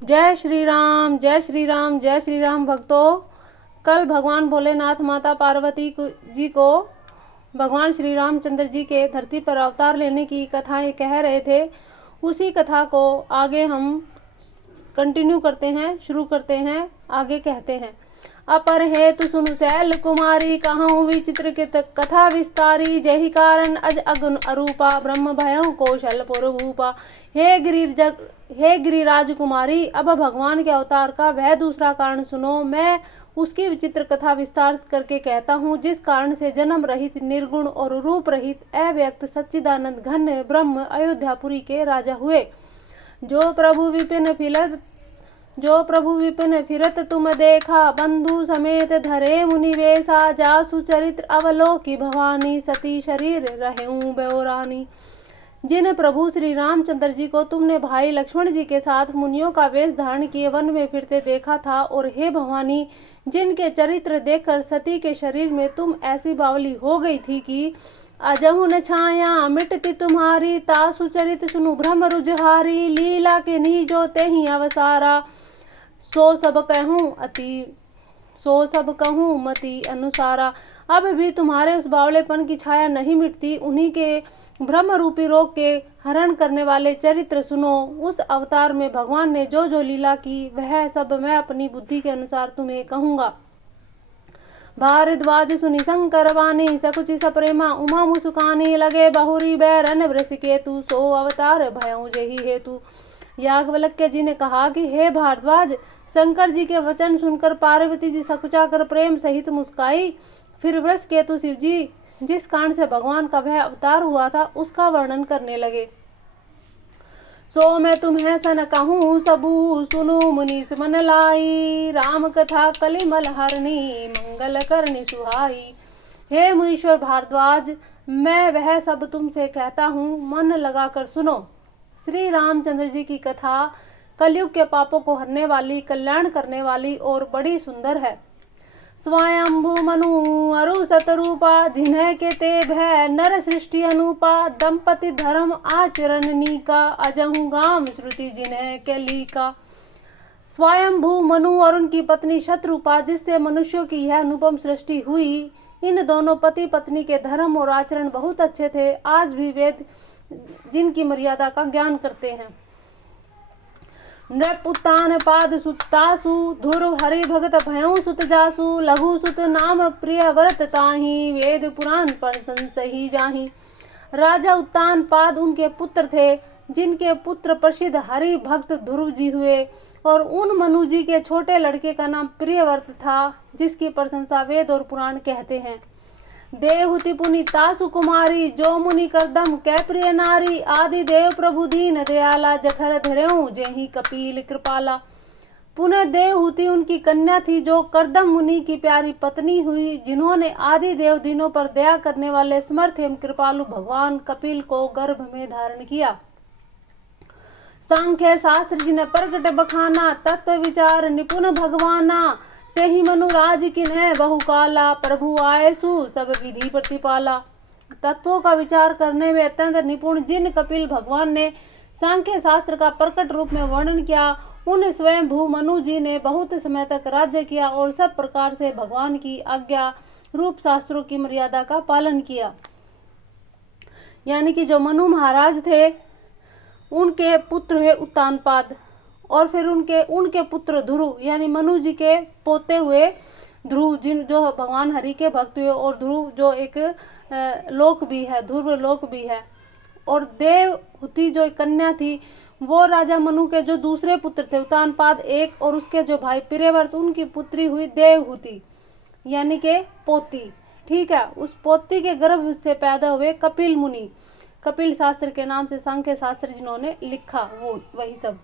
जय श्री राम, जय श्री राम, जय श्री राम भक्तों। कल भगवान भोलेनाथ माता पार्वती जी को भगवान श्री रामचंद्र जी के धरती पर अवतार लेने की कथाएं कह रहे थे। उसी कथा को आगे हम कंटिन्यू करते हैं, शुरू करते हैं। आगे कहते हैं, अपर हेतु सुनु शैल कुमारी, कहूँ विचित्र कित कथा विस्तारी। जही कारण अज अगुन अरूपा, ब्रह्म भयउ कौशलपुर भूपा। हे गिरिराज कुमारी, अब भगवान के अवतार का वह दूसरा कारण सुनो। मैं उसकी विचित्र कथा विस्तार करके कहता हूँ, जिस कारण से जन्म रहित, निर्गुण और रूप रहित, अव्यक्त सच्चिदानंद घन ब्रह्म अयोध्यापुरी के राजा हुए। जो प्रभु विपिन फिरत तुम देखा, बंधु समेत धरे मुनि वेशा। जासु चरित्र अवलोकी भवानी, सती शरीर रहेऊ बेओरानी। जिन प्रभु श्री रामचंद्र जी को तुमने भाई लक्ष्मण जी के साथ मुनियों का वेश धारण किए वन में फिरते देखा था, और हे भवानी, जिनके चरित्र देखकर सती के शरीर में तुम ऐसी बावली हो गई थी कि अजहु न छाया मिटती तुम्हारी। तासु चरित सुनु भ्रम रुजहारी, लीला के नीजो ते ही अवसारा। सो सब कहूँ मति अनुसारा। अब भी तुम्हारे उस बावलेपन की छाया नहीं मिटती। उन्हीं के ब्रह्म रूपी रोग के हरण करने वाले चरित्र सुनो। उस अवतार में भगवान ने जो जो लीला की, वह सब मैं अपनी बुद्धि के अनुसार तुम्हें कहूँगा। भारद्वाज सुनि शंकर वाणी, सकुचि सप्रेमा उमा मुसुकानी। लगे बहुरी बैरन वृष केतु, सो अवतार भयउ जेहि हेतु। याज्ञवल्क्य जी ने कहा कि हे भारद्वाज, शंकर जी के वचन सुनकर पार्वती जी सकुचा कर प्रेम सहित मुस्काई। फिर वृष केतु शिव जी जिस कारण से भगवान का वह अवतार हुआ था, उसका वर्णन करने लगे। सो मैं तुम्हें सन कहूँ सबू, सुनु मुनीस मन लाई। राम कथा कलिमल हरणी, मंगल करनी सुहाई। हे मुनीश्वर भारद्वाज, मैं वह सब तुमसे कहता हूँ, मन लगाकर सुनो। श्री रामचंद्र जी की कथा कलयुग के पापों को हरने वाली, कल्याण करने वाली और बड़ी सुंदर है। स्वयंभू मनु अरु सतरूपा, जिन्हें के ते भय नर सृष्टि अनुपा। दंपति धर्म आचरण नीका, अजहु गाम श्रुति जिन्हें के लीका। स्वयंभू मनु और उनकी पत्नी शतरूपा, जिससे मनुष्यों की यह अनुपम सृष्टि हुई। इन दोनों पति पत्नी के धर्म और आचरण बहुत अच्छे थे। आज भी वेद जिनकी मर्यादा का ज्ञान करते हैं। नृप उत्तान पाद सुतासु, ध्रुव हरि भगत भयउ सुत जासु। लघु सुत नाम प्रिय व्रत ताहि, वेद पुराण पर संसही जाहि। राजा उत्तान पाद उनके पुत्र थे, जिनके पुत्र प्रसिद्ध हरि भक्त ध्रुव जी हुए। और उन मनु जी के छोटे लड़के का नाम प्रियव्रत था, जिसकी प्रशंसा वेद और पुराण कहते हैं। देवहुति पुनि तासु कुमारी, जो मुनि करदम कै प्रिय नारी। आदि देव प्रभु दीन दयाला, जठर धरेऊ जेहि कपिल कृपाला। पुनः देवहुति उनकी कन्या थी, जो करदम मुनि की प्यारी पत्नी हुई, जिन्होंने आदि देव दिनों पर दया करने वाले समर्थ एवं कृपालु भगवान कपिल को गर्भ में धारण किया। सांख्य शास्त्र जिन्हें प्रगट बखाना, तत्व विचार निपुण भगवाना। तेहि मनुराज किन्ह बहुकाला, प्रभु आयसु सब विधि प्रतिपाला। तत्वों का विचार करने में अत्यंत निपुण जिन कपिल भगवान ने सांख्य शास्त्र का प्रकट रूप में वर्णन किया, उन स्वयं भू मनु जी ने बहुत समय तक राज्य किया और सब प्रकार से भगवान की आज्ञा रूप शास्त्रों की मर्यादा का पालन किया। यानी कि जो मनु महाराज थे, उनके पुत्र हुए उत्तानपाद, और फिर उनके पुत्र ध्रुव, यानी मनु जी के पोते हुए ध्रुव, जो भगवान हरि के भक्त हुए। और ध्रुव जो एक लोक भी है, ध्रुव लोक भी है। और देवहुति जो एक कन्या थी, वो राजा मनु के जो दूसरे पुत्र थे, उत्तानपाद एक, और उसके जो भाई प्रियव्रत, उनकी पुत्री हुई देवहुति, यानी के पोती। ठीक है, उस पोती के गर्भ से पैदा हुए कपिल मुनि। कपिल शास्त्र के नाम से सांख्य शास्त्र जिन्होंने लिखा, वो वही सब।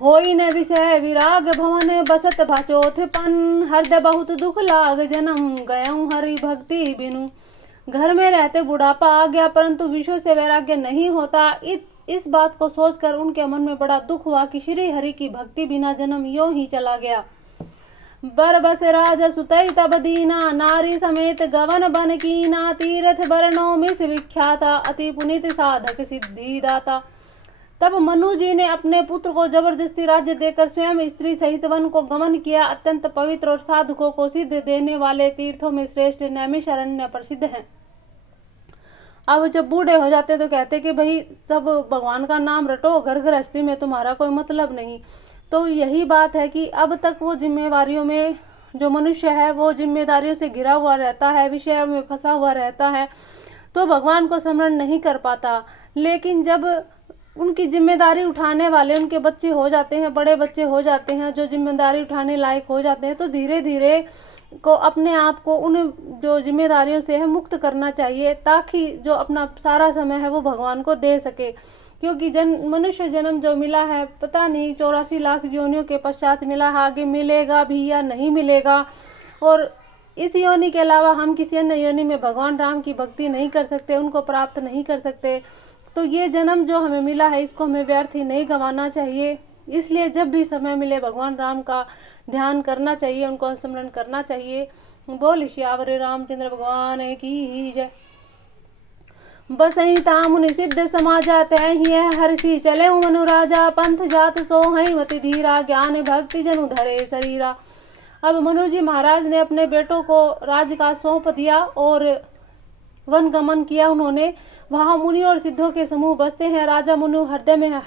होई न विषय विराग भवन, बसत भचोथ पन। हृदय बहुत दुख लाग जन्म, गयऊं हरि भक्ति बिनु। घर में रहते बुढ़ापा आ गया, परंतु विषयों से वैराग्य नहीं होता। इस बात को सोचकर उनके मन में बड़ा दुख हुआ कि श्री हरि की भक्ति बिना जन्म यों ही चला गया। बर बस राजा सुतई तब दीना, नारी समेत गवन बन कीना। तीर्थ बरनों मिस विख्याता, अति पुनित साधक सिद्धि दाता। तब मनु जी ने अपने पुत्र को जबरदस्ती राज्य देकर स्वयं स्त्री सहित वन को गमन किया। अत्यंत पवित्र और साधकों को सिद्ध देने वाले तीर्थों में श्रेष्ठ नैमिषारण्य प्रसिद्ध है। अब जब बूढ़े हो जाते तो कहते कि भाई सब भगवान का नाम रटो, घर गृहस्थी में तुम्हारा कोई मतलब नहीं। तो यही बात है कि अब तक वो जिम्मेवारियों में, जो मनुष्य है वो जिम्मेदारियों से घिरा हुआ रहता है, विषय में फंसा हुआ रहता है, तो भगवान को स्मरण नहीं कर पाता। लेकिन जब उनकी जिम्मेदारी उठाने वाले उनके बच्चे हो जाते हैं, बड़े बच्चे हो जाते हैं, जो जिम्मेदारी उठाने लायक हो जाते हैं, तो धीरे धीरे को अपने आप को उन जो जिम्मेदारियों से है मुक्त करना चाहिए, ताकि जो अपना सारा समय है वो भगवान को दे सके। क्योंकि मनुष्य जन्म जो मिला है पता नहीं 84 लाख योनियों के पश्चात मिला है, आगे मिलेगा भी या नहीं मिलेगा। और इस योनि के अलावा हम किसी अन्य योनि में भगवान राम की भक्ति नहीं कर सकते, उनको प्राप्त नहीं कर सकते। तो ये जन्म जो हमें मिला है इसको हमें व्यर्थ ही नहीं गंवाना चाहिए। इसलिए जब भी समय मिले भगवान राम का ध्यान करना चाहिए, उनको स्मरण करना चाहिए। बोल श्यावर रामचंद्र भगवान की जय। बसई तामुनि सिद्ध समाजा तय ही हर्षि चले मनु राजा, पंथ जात सो हई मति धीरा, ज्ञान भक्ति जनु धरे शरीरा। अब मनु जी महाराज ने अपने बेटों को राज का सौंप दिया और वन गमन किया उन्होंने। वहाँ मुनि और सिद्धों के समूह बसते हैं। राजा मनु हृदय में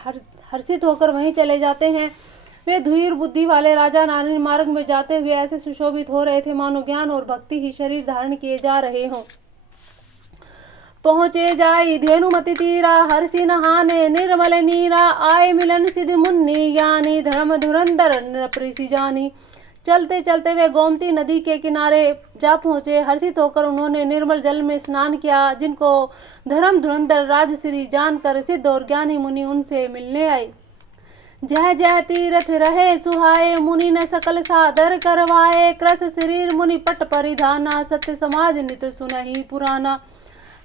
हर्षित होकर वहीं चले जाते हैं। वे धुर बुद्धि वाले राजा नारायण मार्ग में जाते हुए ऐसे सुशोभित हो रहे थे मानो ज्ञान और भक्ति ही शरीर धारण किए जा रहे हों। पहुँचे जाई धेनुमति तीरा, हर्षि नहाने निर्मल नीरा, आए मिलन सिद्ध मुन्नि ज्ञानी, धर्म धुरंधर नृपृषि जानी। चलते चलते वे गोमती नदी के किनारे जा पहुँचे। हर्षित होकर उन्होंने निर्मल जल में स्नान किया, जिनको धर्म धुरंधर राजश्री जानकर सिद्ध और ज्ञानी मुनि उनसे मिलने आए। जय जय तीर्थ रहे सुहाए, मुनि ने सकल सादर करवाए, कृस शरीर मुनि पट परिधाना, सत्य समाज नित सुनहि पुराना।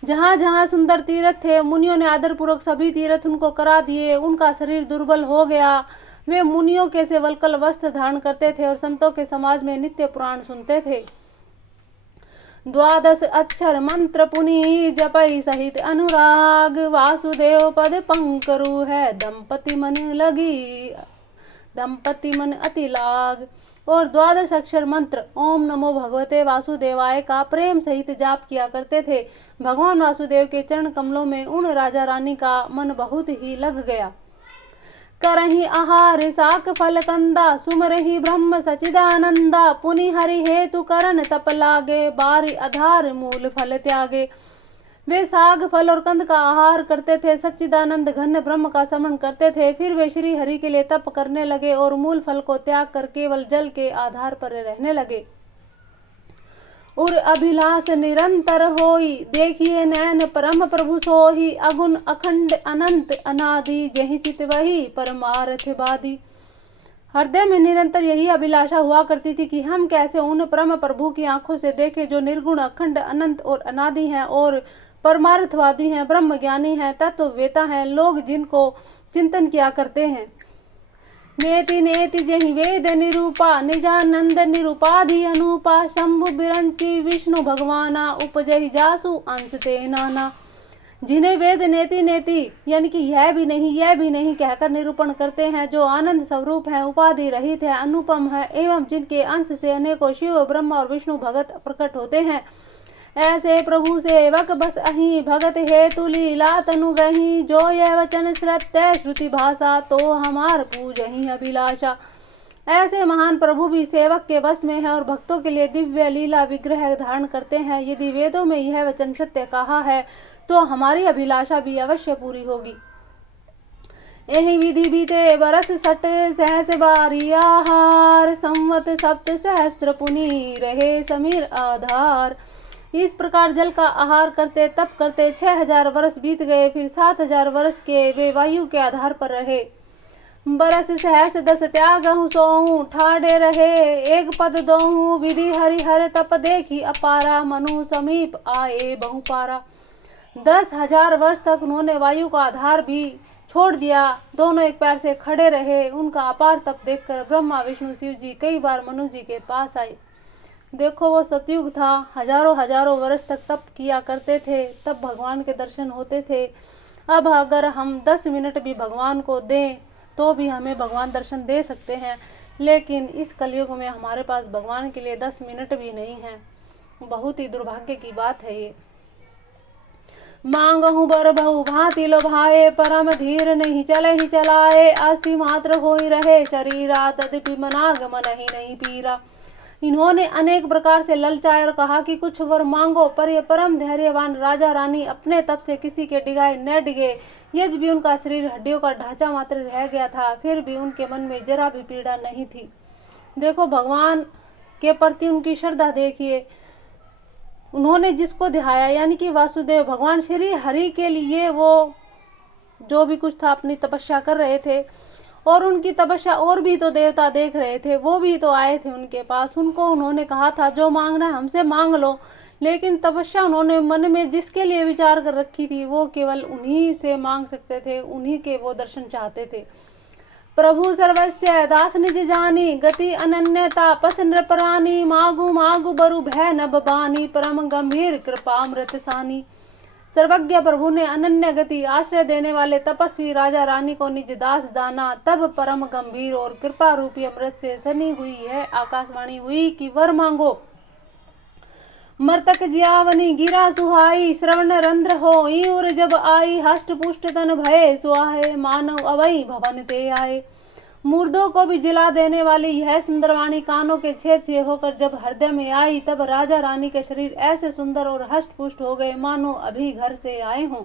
जहाँ जहाँ सुंदर तीर्थ थे मुनियों ने आदर पूर्वक सभी तीर्थ उनको करा दिए। उनका शरीर दुर्बल हो गया। वे मुनियों के से वल्कल वस्त्र धारण करते थे और संतों के समाज में नित्य पुराण सुनते थे। 12 अक्षर मंत्र पुनि जपई सहित अनुराग, वासुदेव पद पंकरु है दंपति मन अति लाग। और 12 अक्षर मंत्र ओम नमो भगवते वासुदेवाय का प्रेम सहित जाप किया करते थे। भगवान वासुदेव के चरण कमलों में उन राजा रानी का मन बहुत ही लग गया। करहि आहार साक फल कंदा, सुमरहि ब्रह्म सचिदानंदा, पुनि हरि हेतु करन तप लागे, बारी आधार मूल फल त्यागे। वे साग फल और कंद का आहार करते थे, सच्चिदानंद घन ब्रह्म का स्मरण करते थे। फिर वे श्री हरि के लिए तप करने लगे और मूल फल को त्याग कर केवल जल के आधार पर रहने लगे। उर अभिलाष निरंतर होई, देखिए नैन परम प्रभु सोही, अगुण अखंड अनंत अनादि, जहि चित वही परमार्थ बादी। हृदय में निरंतर यही अभिलाषा हुआ करती थी कि हम कैसे उन परम प्रभु की आंखों से देखें जो निर्गुण अखंड अनंत और अनादि हैं और परमार्थवादी हैं, ब्रह्म ज्ञानी हैं, तत्ववेता हैं, लोग जिनको चिंतन किया करते हैं। नेति नेति जहि वेद निरूपा, निजानंद निरूपाधि अनूपा, शंभु बिरंची विष्णु भगवाना, उपजहि जासु अंश ते नाना। जिन्हें वेद नेति नेति यानी कि यह भी नहीं कहकर निरूपण करते हैं, जो आनंद स्वरूप है, उपाधि रहित है, अनुपम है, एवं जिनके अंश से अनेकों शिव ब्रह्मा और विष्णु भगत प्रकट होते हैं। ऐसे प्रभु सेवक बस अहि, भगत हेतु लीला तनु गही, जो यह वचन श्रुत्य श्रुति भाषा, तो हमार पूजहि अभिलाषा। ऐसे महान प्रभु भी सेवक के बस में है और भक्तों के लिए दिव्य लीला विग्रह धारण करते हैं। यदि वेदों में यह वचन सत्य कहा है तो हमारी अभिलाषा भी अवश्य पूरी होगी। एहि विधि बीते बरस 60 सहस बारी आहार, संवत 7 सहस्त्र पुनि रहे समीर आधार। इस प्रकार जल का आहार करते तप करते 6000 वर्ष बीत गए। फिर 7000 वर्ष के वे वायु के आधार पर रहे। बरस सहस 10 त्यागहु सोहु, ठाडे रहे एक पद दोहु, विधि हरिहर तप देखी अपारा, मनु समीप आए बहुपारा। 10,000 वर्ष तक उन्होंने वायु का आधार भी छोड़ दिया, दोनों एक पैर से खड़े रहे। उनका अपार तप देखकर ब्रह्मा विष्णु शिव जी कई बार मनु जी के पास आए। देखो वो सतयुग था, हजारों वर्ष तक तप किया करते थे, तब भगवान के दर्शन होते थे। अब अगर हम 10 मिनट भी भगवान को दें तो भी हमें भगवान दर्शन दे सकते हैं, लेकिन इस कलयुग में हमारे पास भगवान के लिए 10 मिनट भी नहीं है। बहुत ही दुर्भाग्य की बात है ये। मांगहु बर बहु भांति लोभाए, परम धीर नहीं चले ही चलाए। असी मात्र होई रहे शरीरा, तद्यपि मनागमन ही नहीं पीरा। इन्होंने अनेक प्रकार से ललचाए और कहा कि कुछ वर मांगो, पर ये परम धैर्यवान राजा रानी अपने तप से किसी के डिगाए न डिगे। यदि भी उनका शरीर हड्डियों का ढांचा मात्र रह गया था, फिर भी उनके मन में जरा भी पीड़ा नहीं थी। देखो भगवान के प्रति उनकी श्रद्धा देखिए। उन्होंने जिसको ध्याया यानी कि वासुदेव भगवान श्री हरि के लिए वो जो भी कुछ था अपनी तपस्या कर रहे थे, और उनकी तपस्या और भी तो देवता देख रहे थे, वो भी तो आए थे उनके पास। उनको उन्होंने कहा था जो मांगना है हमसे मांग लो, लेकिन तपस्या उन्होंने मन में जिसके लिए विचार कर रखी थी वो केवल उन्हीं से मांग सकते थे, उन्हीं के वो दर्शन चाहते थे। प्रभु सर्वस्य दास निज जानी, गति अनन्यता पस नृपरानी। मागु मागु बरु भय नभ बानी, परम गंभीर कृपामृत सानी। सर्वज्ञ प्रभु ने अनन्य गति आश्रय देने वाले तपस्वी राजा रानी को निज दास जाना। तब परम गंभीर और कृपा रूपी अमृत से सनी हुई है आकाशवाणी हुई कि वर मांगो। मर्तक जियावनी गिरा सुहाई, श्रवण रंध्र हो उर जब आई। हष्ट पुष्ट तन भय सुहाए, मानव अवई भवन ते आए। मुर्दों को भी जिला देने वाली यह सुंदरवाणी कानों के छेद से होकर जब हृदय में आई, तब राजा रानी के शरीर ऐसे सुंदर और हष्ट पुष्ट हो गए मानो अभी घर से आए हों।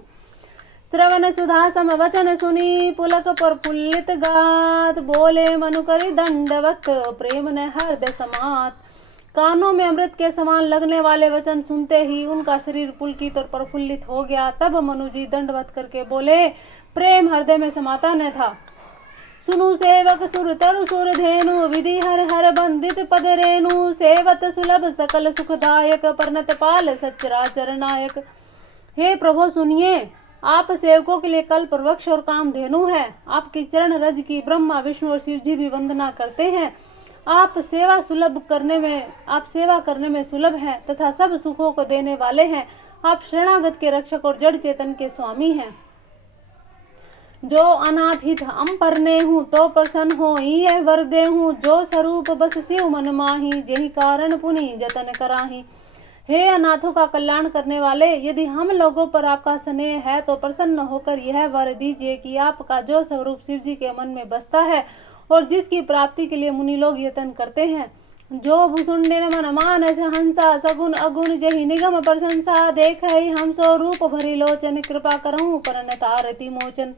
श्रवण सुधा सम वचन सुनी, पुलक प्रफुल्लित गात। बोले मनु करि दंडवत, प्रेम न हृदय समात। कानों में अमृत के समान लगने वाले वचन सुनते ही उनका शरीर पुलकित और प्रफुल्लित हो गया। तब मनु जी दंडवत करके बोले, प्रेम हृदय में समाता न था। सुनु सेवक सुर तरु सुर धेनु, विधि हर हर बंदित पद रेणु। सेवत सुलभ सकल सुखदायक, परनत पाल सचराचर नायक। हे प्रभु सुनिए, आप सेवकों के लिए कल्प वृक्ष और कामधेनु है। आपकी चरण रज की ब्रह्मा विष्णु और शिव जी भी वंदना करते हैं। आप सेवा करने में सुलभ हैं तथा सब सुखों को देने वाले हैं। आप शरणागत के रक्षक और जड़ चेतन के स्वामी हैं। जो अनाथ हित हम परने हूँ, तो प्रसन्न हो यह वर दे हूँ। जो स्वरूप बस शिव मन माही, जेहि कारण पुनि जतन कराही। हे अनाथों का कल्याण करने वाले, यदि हम लोगों पर आपका स्नेह है तो प्रसन्न होकर यह वर दीजिए कि आपका जो स्वरूप शिव जी के मन में बसता है और जिसकी प्राप्ति के लिए मुनि लोग यत्न करते हैं। जो भूसुंडिन मन मानस हंसा, सगुन अगुण जहि निगम प्रशंसा। देख हम स्वरूप भरी लोचन, कृपा करहूँ परनतारति मोचन।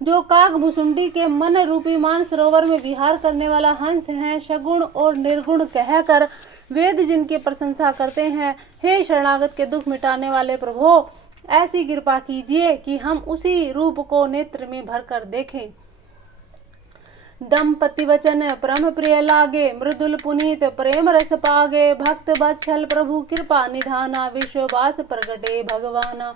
जो काक भुसुंडी के मन रूपी मान सरोवर में विहार करने वाला हंस है, सगुण और निर्गुण कहकर वेद जिनकी प्रशंसा करते हैं। हे शरणागत के दुख मिटाने वाले प्रभु, ऐसी कृपा कीजिए कि हम उसी रूप को नेत्र में भरकर देखें। दंपति वचन परम प्रिय लागे, मृदुल पुनीत प्रेम रस पागे। भक्त बत्सल प्रभु कृपा निधाना, विश्ववास प्रगटे भगवाना।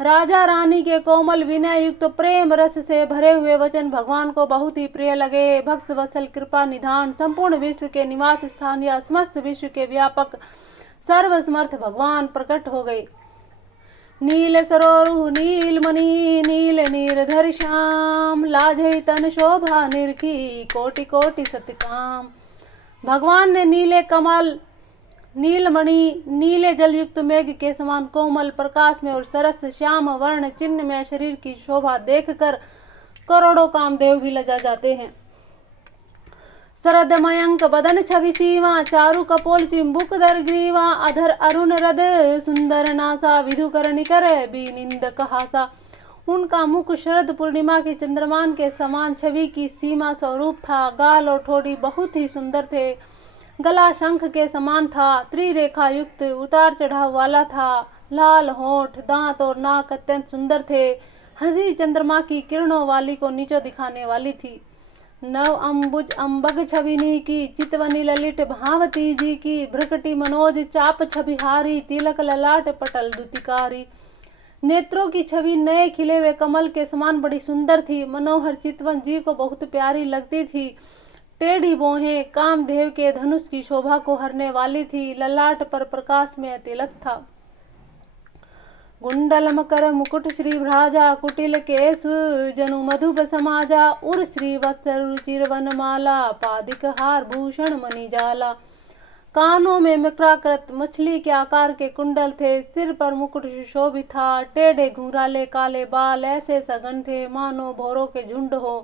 राजा रानी के कोमल विनय युक्त प्रेम रस से भरे हुए वचन भगवान को बहुत ही प्रिय लगे। भक्त वत्सल कृपा निधान, संपूर्ण विश्व के निवास स्थान या समस्त विश्व के व्यापक सर्वसमर्थ भगवान प्रकट हो गए। नील सरोरु नील मणि, नील नीरधर श्याम। लाजहि तन शोभा निरखी, कोटि कोटि सतकाम। भगवान ने नीले कमल, नीलमणि, नीले जलयुक्त मेघ के समान कोमल प्रकाश में और सरस श्याम वर्ण चिन्ह में शरीर की शोभा देखकर करोड़ों कामदेव भी लजा जाते हैं। शरद मयंक बदन छवि सीमा, चारु कपोल चिंबुक दर ग्रीवा। अधर अरुण रद सुंदर नासा, विधुकर निकर बीनिंद कहासा। उनका मुख शरद पूर्णिमा के चंद्रमान के समान छवि की सीमा स्वरूप था। गाल और ठोड़ी बहुत ही सुंदर थे। गला शंख के समान था, त्रिरेखा युक्त उतार चढ़ाव वाला था। लाल होठ, दांत और नाक अत्यंत सुंदर थे। हंसी चंद्रमा की किरणों वाली को नीचे दिखाने वाली थी। नव अम्बुज अम्बग छविनी की, चितवनी ललित भावती जी की। भ्रकटी मनोज चाप छबिहारी, तिलक ललाट पटल दुतिकारी। नेत्रों की छवि नए खिले हुए कमल के समान बड़ी सुंदर थी। मनोहर चितवन जी को बहुत प्यारी लगती थी। टेढ़ी बोहें कामदेव के धनुष की शोभा को हरने वाली थी। ललाट पर प्रकाश में तिलक था। गुंडल मकर मुकुट श्री भ्राजा, कुटिल केश जनु मधुप समाजा, उर श्री वत्स रुचिर वनमाला, पादिक हार भूषण मणिजाला। कानों में मकराकृत मछली के आकार के कुंडल थे, सिर पर मुकुट सुशोभित था, टेढ़े घुंघराले काले बाल ऐसे सघन थे मानो भौरों के झुंड हो।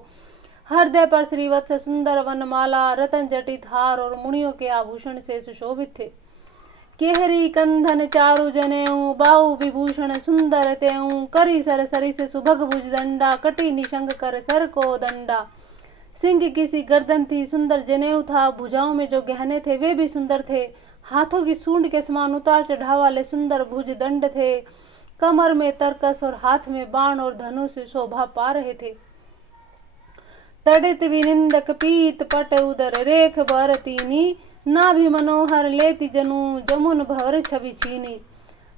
हृदय पर श्रीवत्स सुंदर वनमाला, रतन जटित हार और मुनियों के आभूषण से सुशोभित थे। केहरी कंधन चारु जनेऊ, बाहु विभूषण सुंदर तेऊ, करी सर सरी से सुभग भुज दंडा, कटी निशंग कर सर को दंडा। सिंह की सी गर्दन थी, सुंदर जनेऊ था, भुजाओं में जो गहने थे वे भी सुंदर थे। हाथों की सूंड के समान उतार चढ़ाव वाले सुंदर भुज दंड थे। कमर में तरकस और हाथ में बाण और धनुष शोभा पा रहे थे। तड़ित विनिंदक पीत पट उदर रेख बर तीनी, नाभि मनोहर लेति जनु जमुन भवर छवि छीनी।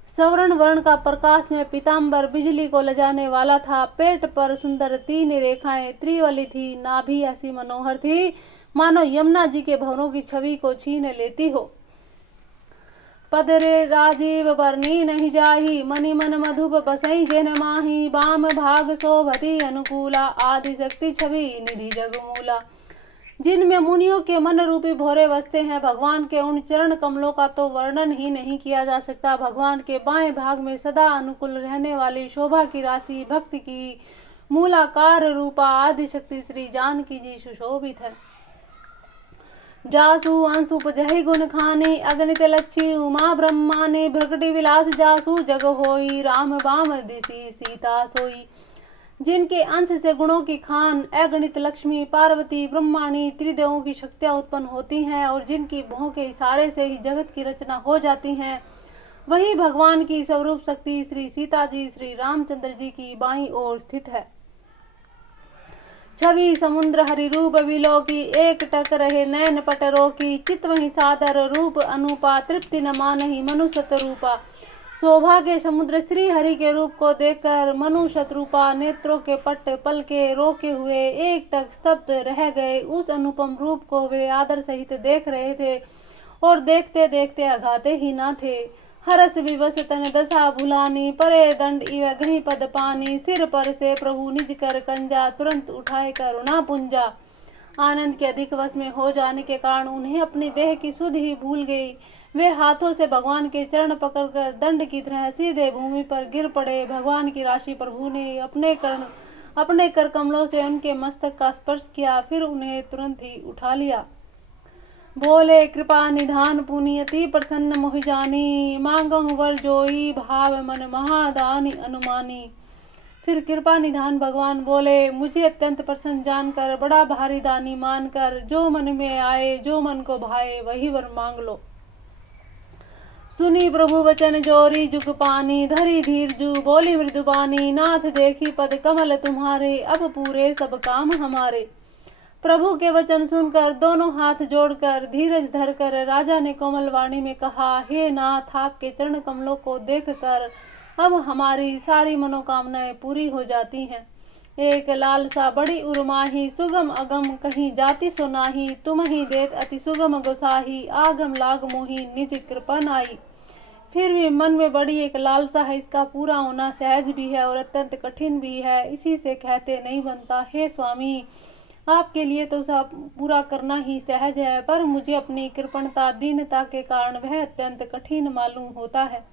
सवर्ण वर्ण का प्रकाश में पीताम्बर बिजली को लजाने वाला था। पेट पर सुंदर 3 रेखाएं त्रिवली थी। नाभि ऐसी मनोहर थी मानो यमुना जी के भवरों की छवि को छीन लेती हो। पदरे राजीव बरनी नहीं जाही, मनि मन मधुप बसई जेन माही, बाम भाग शोभती अनुकूला, आदि शक्ति छवि निधि जगमूला। जिनमें मुनियों के मन रूपी भौरे बसते हैं, भगवान के उन चरण कमलों का तो वर्णन ही नहीं किया जा सकता। भगवान के बाएं भाग में सदा अनुकूल रहने वाली शोभा की राशि भक्ति की मूलाकार रूपा आदि शक्ति श्री जानकी जी सुशोभित है। जासु अंशु पजहि गुण खानी, अगणित लक्ष्मी उमा ब्रह्मानी, भ्रकटी विलास जासु जग होई, राम बाम दिसी सीता सोई। जिनके अंश से गुणों की खान अगणित लक्ष्मी पार्वती ब्रह्माणी त्रिदेवों की शक्तियां उत्पन्न होती हैं और जिनकी भौं के इशारे से ही जगत की रचना हो जाती है, वही भगवान की स्वरूप शक्ति श्री सीता जी श्री रामचंद्र जी की बाईं ओर स्थित है। छवि समुद्र हरि रूप विलोकी, एक टक रहे नैन पटरों की, चित वही सादर रूप अनुपा, तृप्ति न मानहि मनुष्यत रूपा। शोभा के समुद्र श्री हरि के रूप को देखकर मनु शत्रुपा नेत्रों के पट पल के रोके हुए एक टक स्तब्ध रह गए। उस अनुपम रूप को वे आदर सहित देख रहे थे और देखते देखते अघाते ही न थे। हरस विवश तन दशा भुलानी, परे दंड इव गृह पद पानी, सिर पर से प्रभु निज कर कंजा, तुरंत उठाए करुणा पुंजा। आनंद के अधिक वश में हो जाने के कारण उन्हें अपनी देह की सुध ही भूल गई। वे हाथों से भगवान के चरण पकड़कर दंड की तरह सीधे भूमि पर गिर पड़े। भगवान की राशि प्रभु ने अपने कर कमलों से उनके मस्तक का स्पर्श किया, फिर उन्हें तुरंत ही उठा लिया। बोले कृपा निधान पुनियति प्रसन्न मोहि जानी, मांगहु वर जोई भाव मन महादानी अनुमानी। फिर कृपा निधान भगवान बोले, मुझे अत्यंत प्रसन्न जानकर बड़ा भारी दानी मानकर जो मन में आए जो मन को भाए वही वर मांग लो। सुनी प्रभु वचन जोरी जुग पानी, धरी धीर जू बोली मृदुबानी, नाथ देखी पद कमल तुम्हारे, अब पूरे सब काम हमारे। प्रभु के वचन सुनकर दोनों हाथ जोड़कर धीरज धरकर राजा ने कोमल वाणी में कहा, हे नाथ, आपके चरण कमलों को देखकर अब हमारी सारी मनोकामनाएं पूरी हो जाती हैं। एक लालसा बड़ी उर्माही, सुगम अगम कहीं जाति सुनाही, तुम ही देत अति सुगम गोसाही, आगम लाग मोही निज कृपन आई। फिर भी मन में बड़ी एक लालसा है, इसका पूरा होना सहज भी है और अत्यंत कठिन भी है, इसी से कहते नहीं बनता। हे स्वामी, आपके लिए तो सब पूरा करना ही सहज है, पर मुझे अपनी कृपणता दीनता के कारण वह अत्यंत कठिन मालूम होता है।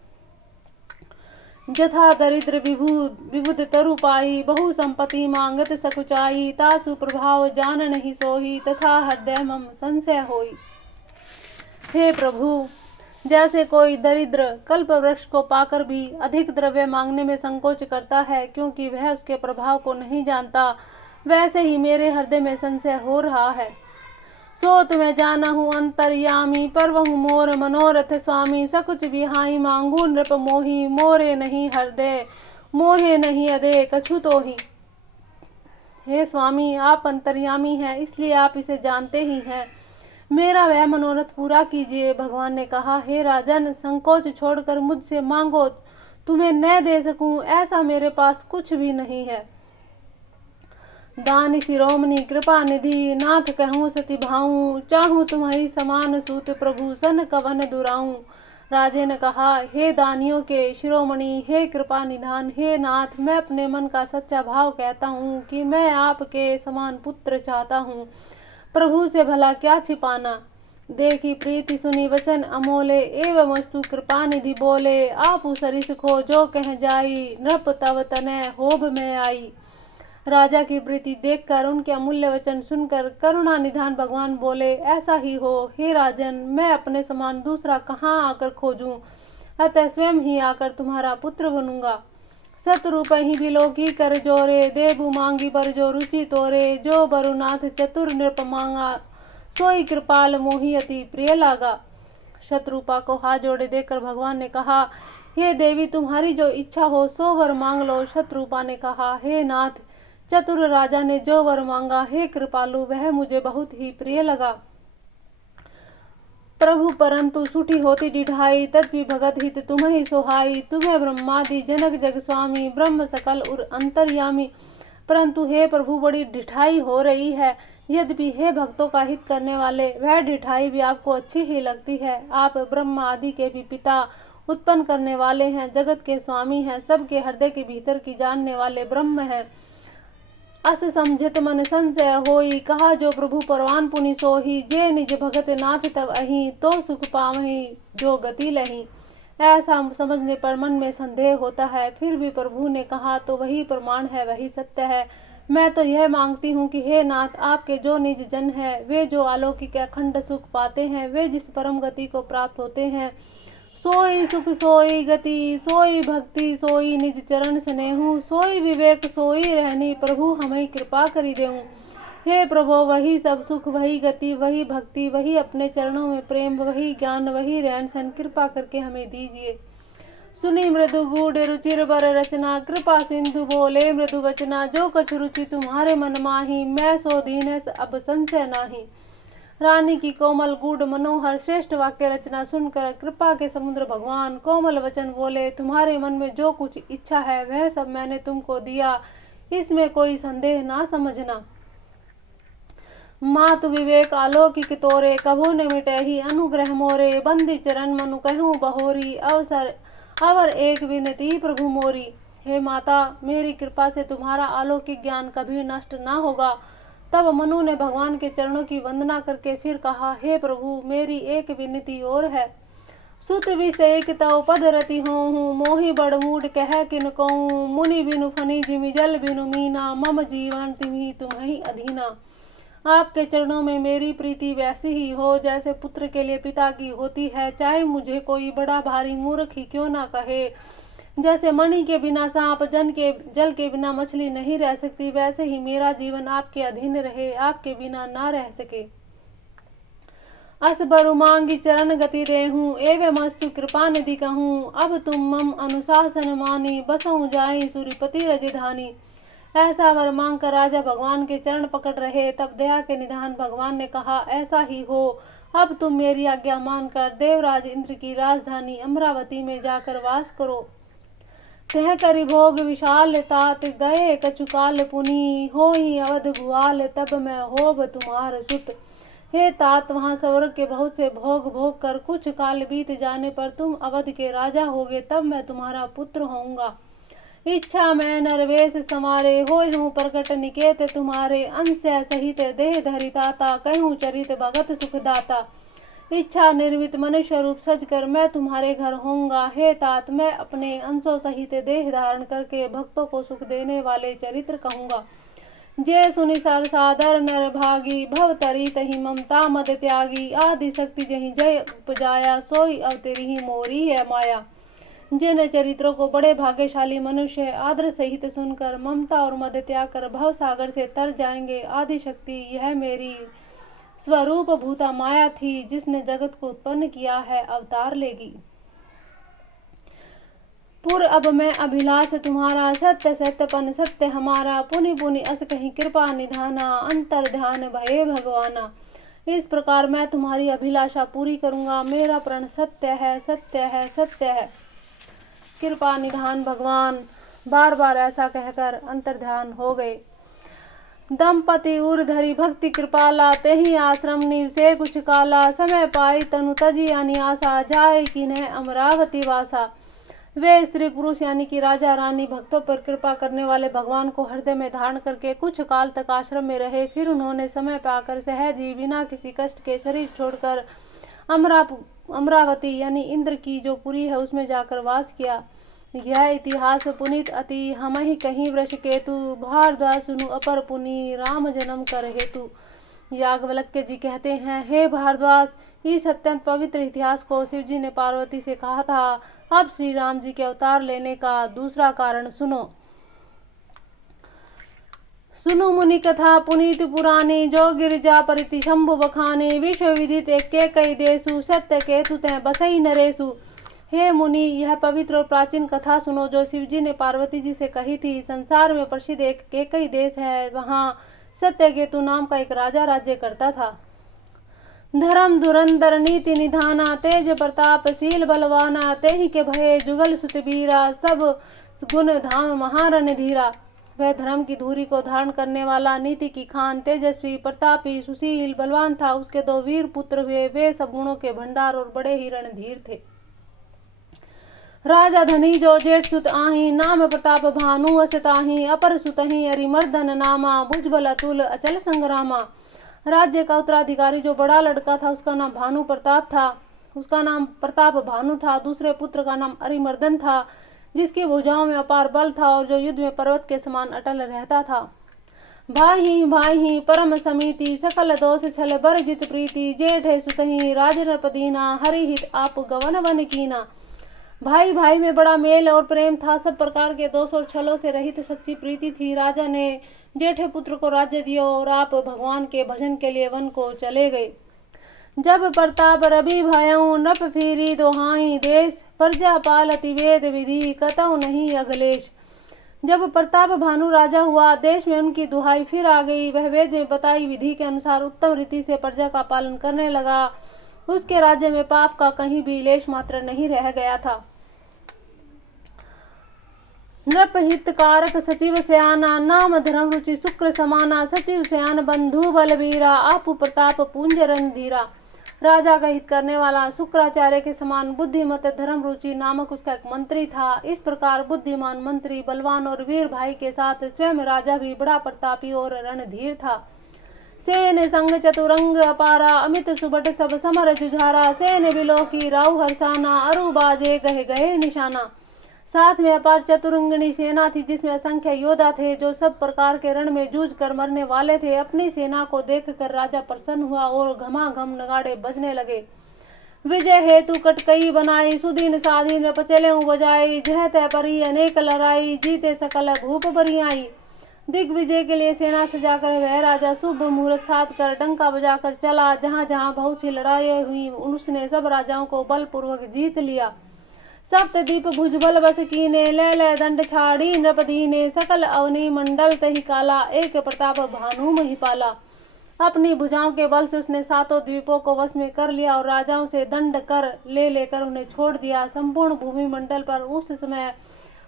जथा दरिद्र विबुध तरु पाई, बहु संपत्ति मांगत सकुचाई, तासु प्रभाव जान नहीं सोही, तथा हृदय मम संशय होई। हे प्रभु, जैसे कोई दरिद्र कल्प वृक्ष को पाकर भी अधिक द्रव्य मांगने में संकोच करता है क्योंकि वह उसके प्रभाव को नहीं जानता, वैसे ही मेरे हृदय में संशय हो रहा है। सो तुम्हें जाना हूँ अंतर्यामी, परवहु मोर मनोरथ स्वामी, सकुच बिहाई मांगू नृप मोही, मोरे नहीं हृदय मोहे नहीं अदे कछु तो ही। हे स्वामी, आप अंतर्यामी हैं, इसलिए आप इसे जानते ही हैं। मेरा वह मनोरथ पूरा कीजिए। भगवान ने कहा, हे राजन, संकोच छोड़कर मुझसे मांगो, तुम्हें न दे सकूं ऐसा मेरे पास कुछ भी नहीं है। दानी शिरोमणि कृपा निधि, नाथ कहूँ सती भाऊं, चाहूँ तुम्हारी समान सूत प्रभु सन कवन दुराऊं। राजे ने कहा, हे दानियों के शिरोमणि, हे कृपा निधान, हे नाथ, मैं अपने मन का सच्चा भाव कहता हूँ कि मैं आपके समान पुत्र चाहता हूँ। प्रभु से भला क्या छिपाना। देखी प्रीति सुनी वचन अमोले, एवं वस्तु कृपा निधि बोले। आप सरिस खो जो कह जाई, नृप तव तनय होब में आई। राजा की प्रीति देखकर, उनके अमूल्य वचन सुनकर करुणा निधान भगवान बोले, ऐसा ही हो हे राजन, मैं अपने समान दूसरा कहाँ आकर खोजूं, अतः स्वयं ही आकर तुम्हारा पुत्र बनूंगा। सतरूप ही बिलोकी कर जोरे, देबु मांगी बर जो रुचि तोरे। जो बरुनाथ चतुर नृप मांगा, सोई कृपाल मोहि अति प्रिय लागा। शत्रुपा को हाथ जोड़े देखकर भगवान ने कहा, हे देवी, तुम्हारी जो इच्छा हो सो वर मांग लो। शत्रुपा ने कहा, हे नाथ, चतुर राजा ने जो वर मांगा, हे कृपालु, वह मुझे बहुत ही प्रिय लगा। प्रभु परंतु सुठी होती डिढाई, तद्भी भगत हित तुम्हें सोहाई। तुम्हें ब्रह्मादि जनक जग स्वामी, ब्रह्म सकल उर अंतर्यामी। परंतु हे प्रभु, बड़ी डिठाई हो रही है। यद्यपि हे भक्तों का हित करने वाले, वह डिठाई भी आपको अच्छी ही लगती है। आप ब्रह्मा आदि के भी पिता, उत्पन्न करने वाले हैं, जगत के स्वामी हैं, सबके हृदय के भीतर की जानने वाले ब्रह्म हैं। अस समझत मन संशय होई, कहा जो प्रभु परवान पुनि सोही। जे निज भगत नाथ तब अहि, तो सुख पावहि जो गति लही। ऐसा समझने पर मन में संदेह होता है, फिर भी प्रभु ने कहा तो वही प्रमाण है, वही सत्य है। मैं तो यह मांगती हूँ कि हे नाथ, आपके जो निज जन है, वे जो अलौकिक अखंड सुख पाते हैं, वे जिस परम गति को प्राप्त होते हैं, सोई सुख सोई गति, सोई भक्ति, सोई निज चरण स्नेहु, सोई विवेक, सोई रहनी, प्रभु हमें कृपा करी देऊं। हे प्रभु, वही सब सुख, वही गति, वही भक्ति, वही अपने चरणों में प्रेम, वही ज्ञान, वही रहन सहन, कृपा करके हमें दीजिए। सुनी मृदु गूढ़ रुचिर बर रचना, कृपा सिंधु बोले मृदु वचना। जो कछ रुचि तुम्हारे मन माही, मैं सो दीन अब संशय नाही। रानी की कोमल गूढ़ मनोहर श्रेष्ठ वाक्य रचना सुनकर कृपा के समुद्र भगवान कोमल वचन बोले, तुम्हारे मन में जो कुछ इच्छा है वह सब मैंने तुमको दिया, इसमें कोई संदेह ना समझना। मातु विवेक अलौकिक तोरे, कभू न मिटे ही अनुग्रह मोरे। बंदी चरण मनु कहूँ बहोरी, अवर एक विनती प्रभु मोरी। हे माता, मेरी कृपा से तुम्हारा अलौकिक ज्ञान कभी नष्ट ना होगा। तब मनु ने भगवान के चरणों की वंदना करके फिर कहा, हे प्रभु, मेरी एक विनती और है। सुत विषेक तव पद रति होहूँ, मोहि बड़ मूड कह किन कहूँ। मुनि बिनु फनी जिमि जल बिनु मीना, मम जीवन तिमि तुम्हि अधीना। आपके चरणों में मेरी प्रीति वैसी ही हो जैसे पुत्र के लिए पिता की होती है, चाहे मुझे कोई बड़ा भारी मूर्ख ही क्यों ना कहे। जैसे मणि के बिना सांप, जल के बिना मछली नहीं रह सकती, वैसे ही मेरा जीवन आपके अधीन रहे, आपके बिना ना रह सके। अस बरु मांगी चरण गति रेहूं, एवं मस्तु कृपा निधि कहूँ। अब तुम मम अनुशासन मानी, बसऊं जाई सूर्यपति रजधानी। ऐसा वर मांग कर राजा भगवान के चरण पकड़ रहे। तब दया के निधान भगवान ने कहा, ऐसा ही हो। अब तुम मेरी आज्ञा मानकर देवराज इंद्र की राजधानी अमरावती में जाकर वास करो। तह करि भोग विशाल तात, गए कछुकाल पुनि। होई अवध भुआल, तब मैं होब तुम्हार सुत। हे तात, वहाँ स्वर्ग के बहुत से भोग भोग कर कुछ काल बीत जाने पर तुम अवध के राजा होगे, तब मैं तुम्हारा पुत्र होऊंगा। इच्छा मैं नरवेश समारे, होय हूँ प्रकट निकेत तुम्हारे। अंश सहित देह धरिताता, कहूँ चरित भगत सुखदाता। इच्छा निर्मित मनुष्य रूप सज कर मैं तुम्हारे घर होऊंगा। हे तात, मैं अपने अंशों सहित देह धारण करके भक्तों को सुख देने वाले चरित्र कहूँगा। जे सुनि सर सादर नर भागी, भव तरी तही ममता मद त्यागी। आदि शक्ति जही जय उपजाया, सोई अवतरी ही मोरी है माया। जिन चरित्रों को बड़े भाग्यशाली मनुष्य आदर सहित सुनकर ममता और मद त्याग कर भव सागर से तर जाएंगे। आदि शक्ति यह मेरी स्वरूप भूता माया थी, जिसने जगत को उत्पन्न किया है, अवतार लेगी। पुर अब मैं अभिलाष तुम्हारा, सत्य सत्यपन सत्य हमारा। पुनि पुनि अस कहीं कृपा निधाना, अंतर ध्यान भये भगवाना। इस प्रकार मैं तुम्हारी अभिलाषा पूरी करूंगा। मेरा प्रण सत्य है, सत्य है, सत्य है। कृपा निधान भगवान बार बार ऐसा कहकर अंतर ध्यान हो गए। दंपति उर धरी भक्ति कृपाला, तेहि आश्रम निवसे कुछ काला। समय पाई तनु तजी यानी आशा, जाए किन्हें अमरावती वासा। वे स्त्री पुरुष यानी कि राजा रानी भक्तों पर कृपा करने वाले भगवान को हृदय में धारण करके कुछ काल तक आश्रम में रहे। फिर उन्होंने समय पाकर सहज ही बिना किसी कष्ट के शरीर छोड़कर अमरावती यानी इंद्र की जो पुरी है उसमें जाकर वास किया। यह इतिहास पुनीत अति हमहि कहीं वृष केतु, भारद्वाज सुनु अपर पुनि राम जन्म कर हेतु। याज्ञवल्क्य जी कहते हैं, हे भारद्वाज, इस अत्यंत पवित्र इतिहास को शिव जी ने पार्वती से कहा था। अब श्री राम जी के अवतार लेने का दूसरा कारण सुनो। सुनु मुनि कथा पुनीत पुरानी, जो गिरिजा परिति शंभु बखाने। विश्व विदित एक कई देशु, सत्य केतु तय बसई नरेशु। हे मुनि, यह पवित्र और प्राचीन कथा सुनो जो शिव जी ने पार्वती जी से कही थी। संसार में प्रसिद्ध एक कई देश है, वहाँ सत्यकेतु नाम का एक राजा राज्य करता था। धर्म धुरंधर नीति निधाना, तेज प्रतापशील बलवाना। तेहि के भये जुगल सुत बीरा, सब गुण धाम महारण धीरा। वह धर्म की धुरी को धारण करने वाला, नीति की खान, तेजस्वी, प्रतापी, सुशील, बलवान था। उसके 2 वीर पुत्र हुए, वे सब गुणों के भंडार और बड़े ही रणधीर थे। राजा धनी जो जेठ सुत आही, नाम प्रताप भानु असताही। अपर सुतही अरिमर्दन नामा, भुजबल अतुल अचल संग्रामा। राज्य का उत्तराधिकारी जो बड़ा लड़का था उसका नाम भानु प्रताप था, उसका नाम प्रताप भानु था। दूसरे पुत्र का नाम अरिमर्दन था, जिसकी भुजाओं में अपार बल था और जो युद्ध में पर्वत के समान अटल रहता था। भाई भाई परम समिति, सकल दोष छल बर जित प्रीति। जेठ सुतही राजन पदीना, हरि हित आप गवन वन कीना। भाई भाई में बड़ा मेल और प्रेम था, सब प्रकार के दोष और छलों से रहित सच्ची प्रीति थी। राजा ने जेठे पुत्र को राज्य दिया और आप भगवान के भजन के लिए वन को चले गए। जब प्रताप रवि भयऊ, नृप फिरी दोहाई देश। प्रजा पालति वेद विधि, कतऊ नहीं अगलेश। जब प्रताप भानु राजा हुआ, देश में उनकी दुहाई फिर आ गई। वह वेद में बताई विधि के अनुसार उत्तम रीति से प्रजा का पालन करने लगा। उसके राज्य में पाप का कहीं भी लेश मात्र नहीं रह गया था। नृप हित कारक सचिव सयाना, नाम धर्म रुचि शुक्र समाना। सचिव सयान बंधु बलवीरा, आपु प्रताप पूंज रणधीरा। राजा का हित करने वाला, शुक्राचार्य के समान बुद्धिमत, धर्म रुचि नामक उसका एक मंत्री था। इस प्रकार बुद्धिमान मंत्री, बलवान और वीर भाई के साथ स्वयं राजा भी बड़ा प्रतापी और रणधीर था। सेन संग चतुरंग अपारा, अमित सुबट सब समर जुझारा। सेन बिलो की राउ हर्षाना, अरु बाजे गहे गहे निशाना। साथ में अपार चतुरंगनी सेना थी, जिसमें असंख्य योद्धा थे जो सब प्रकार के रण में जूझ कर मरने वाले थे। अपनी सेना को देखकर राजा प्रसन्न हुआ और घमाघम नगाड़े बजने लगे। विजय हेतु कटकई बनाई, सुदीन साधीन पचले बजाई। जह तय परी अनेक लड़ाई, जीते सकल भूप बरियाई। दिग्विजय के लिए सेना सजाकर वह राजा शुभ मुहूर्त साध कर डंका बजाकर चला। जहाँ जहाँ बहुत सी लड़ाई हुई, उसने सब राजाओं को बलपूर्वक जीत लिया। सप्तदीप भुजबल बस कीने, लय दंड छाड़ी नृपदीने। सकल अवनी मंडल तहि काला, एक प्रताप भानु महिपाला। अपनी भुजाओं के बल से उसने 7 द्वीपों को वश में कर लिया और राजाओं से दंड कर लेकर उन्हें छोड़ दिया। संपूर्ण भूमि मंडल पर उस समय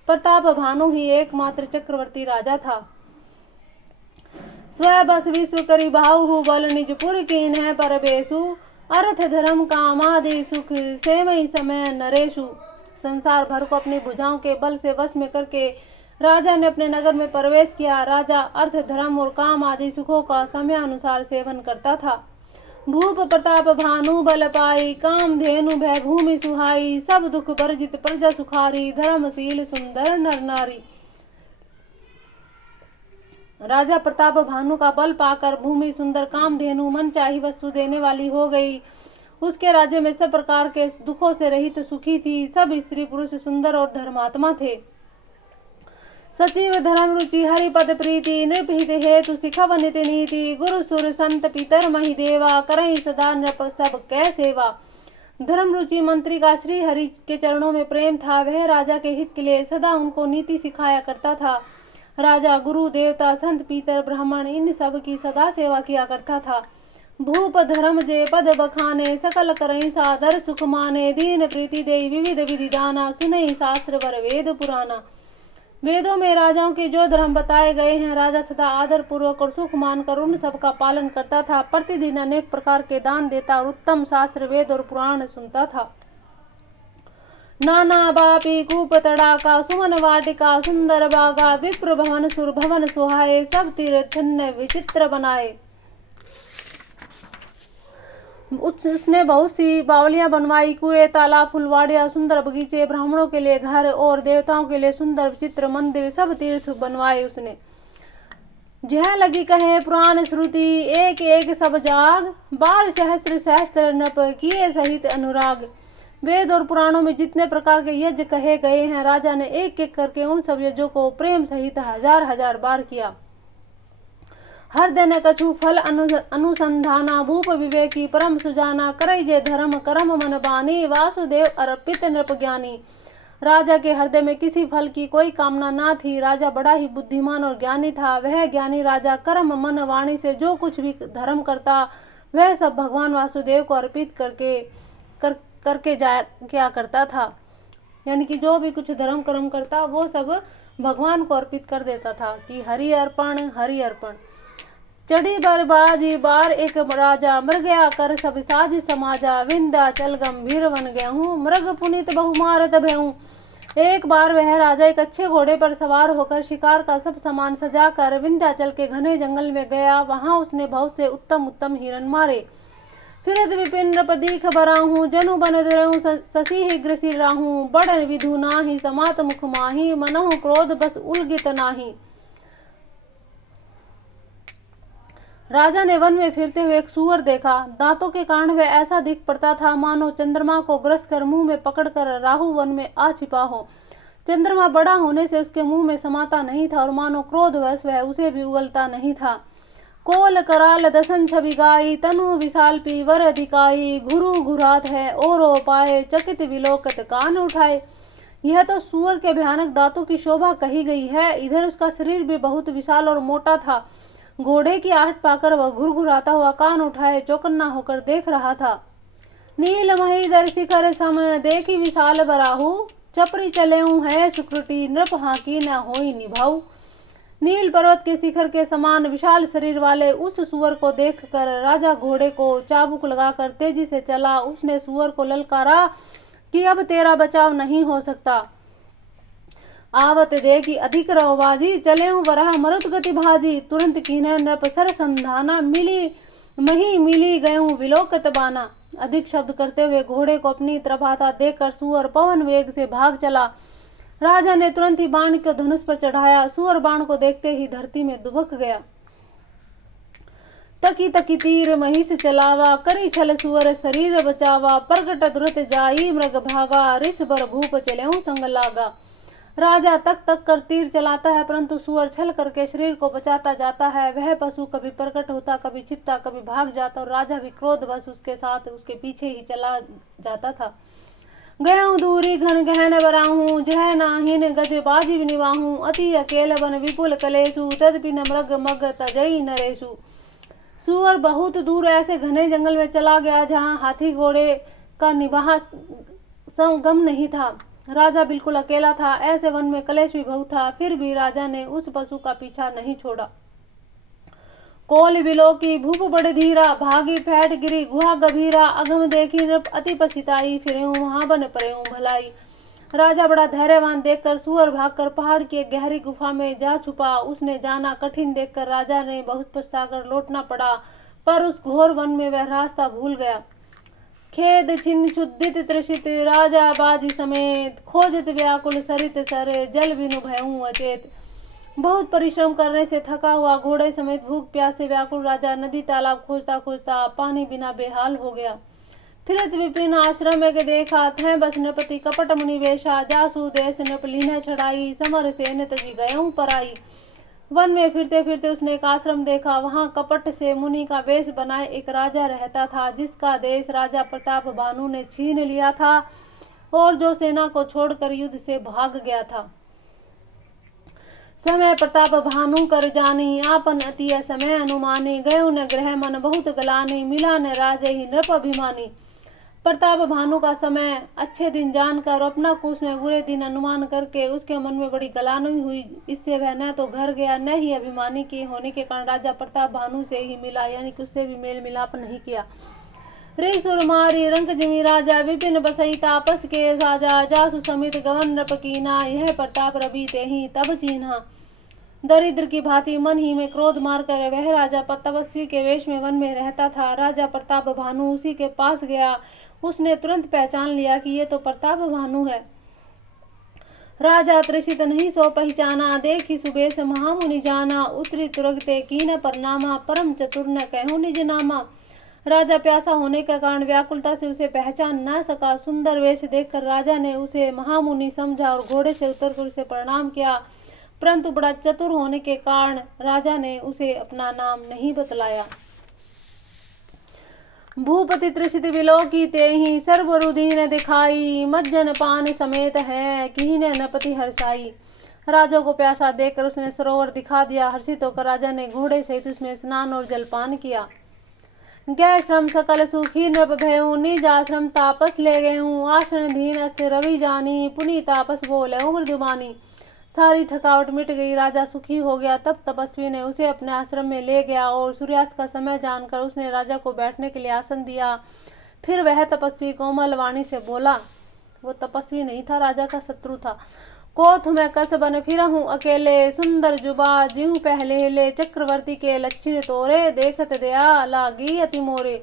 प्रताप भानु ही एकमात्र चक्रवर्ती राजा था। स्वय बस विश्व करी बाहु, बल निजपुर कीन है परवेशु। अर्थ धर्म कामादि सुख, सेवई समय नरेशु। संसार भर को अपनी भुजाओं के बल से वश में करके राजा ने अपने नगर में प्रवेश किया। राजा अर्थ धर्म और काम आदि सुखों का समयानुसार सेवन करता था। भूप प्रताप भानु बल पाई, काम धेनु भय भूमि सुहाई। सब दुख वर्जित प्रजा सुखारी, धर्मशील सुंदर नर नारी। राजा प्रताप भानु का बल पाकर भूमि सुंदर, काम धेनु मन चाही वस्तु देने वाली हो गई। उसके राज्य में सब प्रकार के दुखों से रहित सुखी थी। सब स्त्री पुरुष सुंदर और धर्मात्मा थे। सचिव धर्म रुचि हरिपद प्रीति, नृपहित हेतु सिखव नित नीति। गुरु सुर संत पितर मही देवा, करहि सदा नृप सब कै सेवा। धर्म रुचि मंत्री का श्री हरि के चरणों में प्रेम था। वह राजा के हित के लिए सदा उनको नीति सिखाया करता था। राजा गुरु देवता संत पीतर ब्राह्मण इन सब की सदा सेवा किया करता था। भूप धर्म जे पद बखाने, सकल करई सादर सुख माने। दीन प्रीति देई विविध विधि दाना, सुनई शास्त्र वर वेद पुराना। वेदों में राजाओं के जो धर्म बताए गए हैं, राजा सदा आदर पूर्वक और सुख मानकर उन सब का पालन करता था। प्रतिदिन अनेक प्रकार के दान देता और उत्तम शास्त्र, वेद और पुराण सुनता था। नाना बापी कूप तड़ाका, सुमन वाटिका सुंदर बागा, विप्र भवन सुर भवन सुहाए, सब तीर्थन्य विचित्र बनाए। उसने बहुत सी बावलियां बनवाई, कुएं, तालाब, फुलवाड़ियां, सुंदर बगीचे, ब्राह्मणों के लिए घर और देवताओं के लिए सुंदर विचित्र मंदिर, सब तीर्थ बनवाए उसने। जह लगी कहे पुराण श्रुति, एक एक सब जाग, 12 सहस्त्र सहस्त्र नप किए सहित अनुराग। वेद और पुराणों में जितने प्रकार के यज्ञ कहे गए हैं, राजा ने एक एक करके उन सब यज्ञों को प्रेम सहित हजार हजार बार किया। हर दिन कछु फल अनुसंधाना, भूप विवेकी परम सुजाना, करई जे धर्म करम मन बानी, वासुदेव अर्पित नृप ज्ञानी। राजा के हृदय में किसी फल की कोई कामना ना थी। राजा बड़ा ही बुद्धिमान और ज्ञानी था। वह ज्ञानी राजा कर्म मन वाणी से जो कुछ भी धर्म करता, वह सब भगवान वासुदेव को अर्पित करके क्या करता था। यानी कि जो भी कुछ धर्म कर्म करता, वो सब भगवान को अर्पित कर देता था कि हरि अर्पण हरि अर्पण। चढ़ी बरबाजी बार एक राजा, मर गया कर सब साज समाजा, विंध्याचल गंभीर वन गेहूं, मृग पुनित बहु मारत भेऊं। एक बार वह राजा एक अच्छे घोड़े पर सवार होकर शिकार का सब सामान सजाकर विंध्याचल के घने जंगल में गया। वहां उसने बहुत से उत्तम उत्तम हिरण मारे। फिरत विपिन नृप दीख बराहूं, जनु बन द्रहूं शशि हीघ्र सिर राहूं, बड़ विधु नाही समात मुख माही, मनहु क्रोध बस उलगित नाही। राजा ने वन में फिरते हुए एक सूअर देखा। दांतों के कारण वह ऐसा दिख पड़ता था मानो चंद्रमा को ग्रस कर मुंह में पकड़कर राहु वन में आ छिपा हो। चंद्रमा बड़ा होने से उसके मुंह में समाता नहीं था और मानो क्रोधवश वह उसे भी उगलता नहीं था। कोल कराल दसन छवि गाई, तनु विशाल पी वर अधिकाई, घुरु घुरात है ओरो पाए, चकित विलोकत कान उठाए। यह तो सूअर के भयानक दांतों की शोभा कही गई है। इधर उसका शरीर भी बहुत विशाल और मोटा था। घोड़े की आहट पाकर वह घुरघुराता हुआ कान उठाए चौकन्ना होकर देख रहा था। नील महीधर शिखर सम देखी विशाल बराहु, चपरी चलेऊ है सुकृति नृप हाकी न होई निभाऊ। नील पर्वत के शिखर के समान विशाल शरीर वाले उस सूअर को देखकर राजा घोड़े को चाबुक लगाकर तेजी से चला। उसने सूअर को ललकारा कि अब तेरा बचाव नहीं हो सकता। आवत देखी अधिक रवबाजी, चलेऊ वरह मरुत गति भाजी, तुरंत कीन्ह नृप सर संधाना, मिली गयूं विलोकत बाना। अधिक शब्द करते हुए घोड़े को अपनी तरफ आता देखकर सूअर पवन वेग से भाग चला। राजा ने तुरंत ही बाण को धनुष पर चढ़ाया। सूअर बाण को देखते ही धरती में दुबक गया। तकी तकी तीर महिष चलावा, करी छल सूअर शरीर बचावा, प्रगट तुरत जाई मृग भागा, रिस बर भूप चलेऊ संग लागा। राजा तक तक कर तीर चलाता है, परंतु सूअर छल करके शरीर को बचाता जाता है। वह पशु कभी प्रकट होता, कभी छिपता, कभी भाग जाता और राजा भी क्रोधवश उसके साथ उसके पीछे ही चला जाता था। गयऊं दूरी घन गहन बराहूं, जह नाहिन गज बाजी निवाहूं, अति अकेल बन विपुल कलेसु, तदपि न मृग मग तजई नरेसु। सूअर बहुत दूर ऐसे घने जंगल में चला गया जहाँ हाथी घोड़े का निवास गम नहीं था। राजा बिल्कुल अकेला था। ऐसे वन में कलेश भी बहुत था, फिर भी राजा ने उस पशु का पीछा नहीं छोड़ा। कोल बिलोकी भूप बड़ धीरा, भागी फैट गिरी गुहा गभीरा, अगम देखी नृप अति पछिताई, फिरेऊं वहां बन परेऊं भलाई। राजा बड़ा धैर्यवान देखकर सूअर भागकर पहाड़ की एक गहरी गुफा में जा छुपा। उसने जाना कठिन देखकर राजा ने बहुत पछताकर लौटना पड़ा, पर उस घोर वन में वह रास्ता भूल गया। खेद छिन्न क्षुदित त्रसित राजा बाजी समेत, खोजत व्याकुल सरित सर, जल बिनु भयऊं अचेत। बहुत परिश्रम करने से थका हुआ घोड़े समेत भूख प्यास से व्याकुल राजा नदी तालाब खोजता खोजता पानी बिना बेहाल हो गया। फिरत विपिन आश्रम में देखा, थे बस नृपति कपट मुनि वेशा, जासु देश नृप लीन छड़ाई, समर सेन तजी गयऊं पराई। वन में फिरते फिरते उसने एक आश्रम देखा। वहां कपट से मुनि का वेश बनाए एक राजा रहता था, जिसका देश राजा प्रताप भानु ने छीन लिया था और जो सेना को छोड़कर युद्ध से भाग गया था। समय प्रताप भानु कर जानी, आपन अति समय अनुमानी, गयो न ग्रह मन बहुत गलानी, मिला न राजे ही नृप अभिमानी। प्रताप भानु का समय अच्छे दिन जानकर अपना कुश में बुरे दिन अनुमान करके उसके मन में बड़ी गलानी हुई। इससे वह न तो घर गया न ही अभिमानी के होने के कारण राजा प्रताप भानु से ही मिला, यानी कि उससे भी मेल मिलाप नहीं किया। रे सुरमारी रंग जमी राजा विपिन बसई तापस के साजा जासु समित गवन नृप कीना, यह प्रताप रवि ते ही तब चीन्हा। दरिद्र की भांति मन ही में क्रोध मारकर वह राजा तपस्वी के वेश में वन में रहता था। राजा प्रताप भानु उसी के पास गया। उसने तुरंत पहचान लिया कि ये तो प्रताप भानु है। राजा त्रिषित नहीं सो पहचाना, देखी सुबेश महामुनि जाना, उतरी तुरगते कीन परनामा, परम चतुर न कहूँ निज नामा। राजा प्यासा होने के कारण व्याकुलता से उसे पहचान न सका। सुंदर वेश देखकर राजा ने उसे महामुनि समझा और घोड़े से उतरकर उसे प्रणाम किया, परंतु बड़ा चतुर होने के कारण राजा ने उसे अपना नाम नहीं बतलाया। भूपति त्रिषित विलोकी तेहि, सर्वरुदीन दिखाई, मज्जन पान समेत है कीने नपति हर्षाई। राजा को प्यासा देखकर उसने सरोवर दिखा दिया। हर्षित होकर राजा ने घोड़े सहित उसमें स्नान और जलपान किया। गै श्रम सकल सुखी नृप भयऊ, निज आश्रम तापस ले गए हूँ, आसन धीन अस्थिर रवि जानी, पुनि तापस बोले मृदुबानी। सारी थकावट मिट गई, राजा सुखी हो गया। तब तपस्वी ने उसे अपने आश्रम में ले गया और सूर्यास्त का समय जानकर उसने राजा को बैठने के लिए आसन दिया। फिर वह तपस्वी कोमल वाणी से बोला, वो तपस्वी नहीं था, राजा का शत्रु था। कोथ में कस बन फिरहूँ अकेले, सुंदर जुबा जीहूँ पहले हिले, चक्रवर्ती के लक्षण तोरे, देखत दया लागी अति मोरे।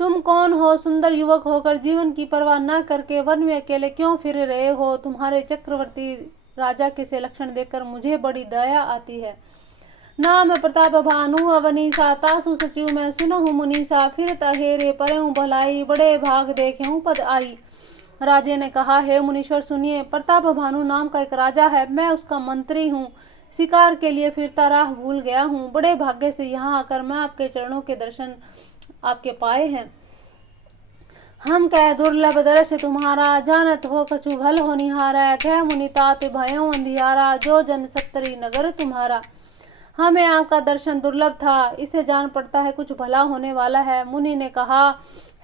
तुम कौन हो? सुंदर युवक होकर जीवन की परवाह न करके वन में अकेले क्यों फिर रहे हो? तुम्हारे चक्रवर्ती राजा के से लक्षण देखकर मुझे बड़ी दया आती है। नाम प्रताप भानु अवनीसा, तासु सचिव में सुनहु मुनीसा, फिर तहेरे परहु भलाई, बड़े भाग देखेहु पद आई। राजे ने कहा, हे मुनीश्वर सुनिए, प्रताप भानु नाम का एक राजा है, मैं उसका मंत्री हूँ। शिकार के लिए फिरता राह भूल गया हूँ। बड़े भाग्य से यहाँ आकर मैं आपके चरणों के दर्शन आपके पाए हैं। हम कह दुर्लभ दर्श तुम्हारा, जानत हो कछु भल हो निहारा, कह मुनि तात भयों अंधियारा, जो जन सत्तरी नगर तुम्हारा। हमें आपका दर्शन दुर्लभ था, इससे जान पड़ता है कुछ भला होने वाला है। मुनि ने कहा,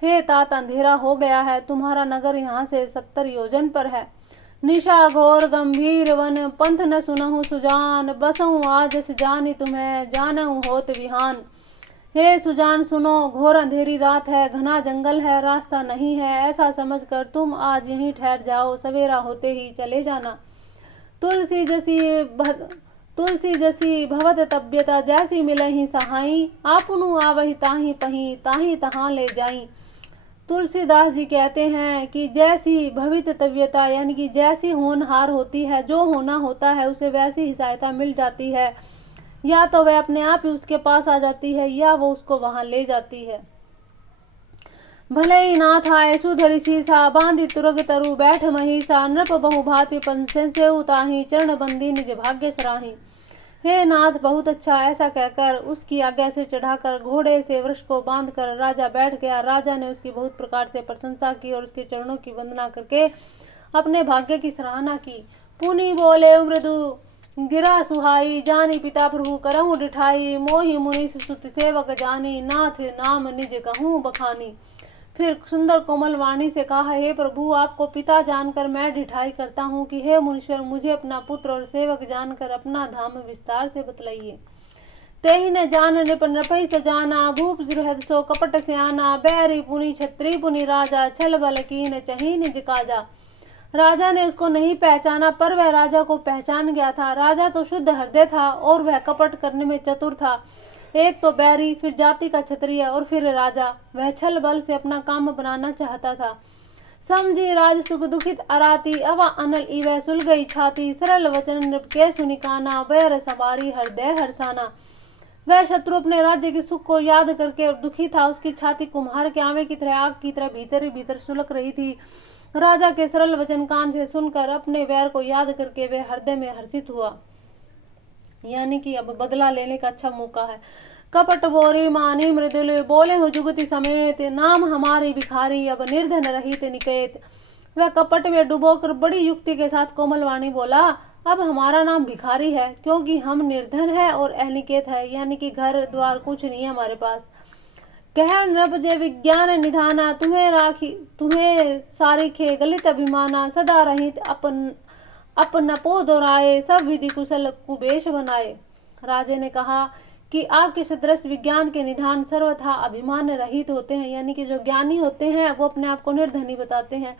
हे तात, अंधेरा हो गया है, तुम्हारा नगर यहाँ से 70 योजन पर है। निशा घोर गंभीर वन, पंथ न सुनहु सुजान, बसऊँ आज जानी तुम्हें, जानहु होत विहान। हे सुजान सुनो, घोर अंधेरी रात है, घना जंगल है, रास्ता नहीं है, ऐसा समझकर तुम आज यहीं ठहर जाओ, सवेरा होते ही चले जाना। तुलसी जसी भवत तब्यता, जैसी मिलही सहाई, आपनु आवही ताही पही, ताही तहाँ ले जाई। तुलसीदास जी कहते हैं कि जैसी भवित तब्यता यानी कि जैसी होनहार होती है, जो होना होता है उसे वैसी ही सहायता मिल जाती है। या तो वह अपने आप ही उसके पास आ जाती है या वो उसको वहां ले जाती है। भले ही नाथ आए सुधरि सीसा, बांधी तुरग तरु बैठ महिषा, नृप बहु भांति पंसे से उताही, चरण बंदी निज भाग्य सराही। हे नाथ, बहुत अच्छा, ऐसा कहकर उसकी आज्ञा से चढ़ाकर घोड़े से वृक्ष को बांधकर राजा बैठ गया। राजा ने उसकी बहुत प्रकार से प्रशंसा की और उसके चरणों की वंदना करके अपने भाग्य की सराहना की। पुनि बोले मृदु गिरा सुहाई, जानी पिता प्रभु करहु डिठाई, मोहि मुनीस सुत सेवक जानी, नाथ नाम निज कहूँ बखानी। फिर सुंदर कोमल वाणी से कहा, हे प्रभु, आपको पिता जानकर मैं ढिठाई करता हूँ कि हे मुनीश्वर, मुझे अपना पुत्र और सेवक जानकर अपना धाम विस्तार से बतलाइए। तेहि न जान निप नृपहि सजाना, भूप सुहृद सो कपट स्याना, बैरी पुनि छत्री पुनि राजा, छल बल कीन चही निज काजा। राजा ने उसको नहीं पहचाना, पर वह राजा को पहचान गया था। राजा तो शुद्ध हृदय था और वह कपट करने में चतुर था। एक तो बैरी, फिर जाति का क्षत्रिय और फिर राजा। वह छल बल से अपना काम बनाना चाहता था। समझी राज सुख दुखित अराती, अवा अनल इवह सुल गई छाती, सरल वचन नृप के सुनिकाना, बैर सवारी हृदय हर्षाना। वह शत्रु अपने राज्य के सुख को याद करके दुखी था। उसकी छाती कुम्हार के आवे की तरह आग की तरह भीतर ही भीतर सुलग रही थी। राजा के सरल वचन कान से सुनकर अपने बैर को याद करके वह हृदय में हर्षित हुआ, यानी कि अब बदला लेने का अच्छा मौका है। कपट बोरी मानी मृदुल, बोले हो जुगति समेत, नाम हमारी भिखारी, अब निर्धन रहित निकेत। वह कपट में डुबोकर बड़ी युक्ति के साथ कोमल वाणी बोला, अब हमारा नाम भिखारी है, क्योंकि हम निर्धन है और अनिकेत है, यानी कि घर द्वार कुछ नहीं है हमारे पास। कह नृप जे विज्ञान निधाना, तुम्हें सारिखे गलित अभिमाना, सदा रहित अपनपो दोहराए, सब विधि कुशल कुबेश बनाए। राजे ने कहा कि आपके सदृश विज्ञान के निधान सर्वथा अभिमान रहित होते हैं, यानी कि जो ज्ञानी होते हैं वो अपने आप को निर्धनी बताते हैं।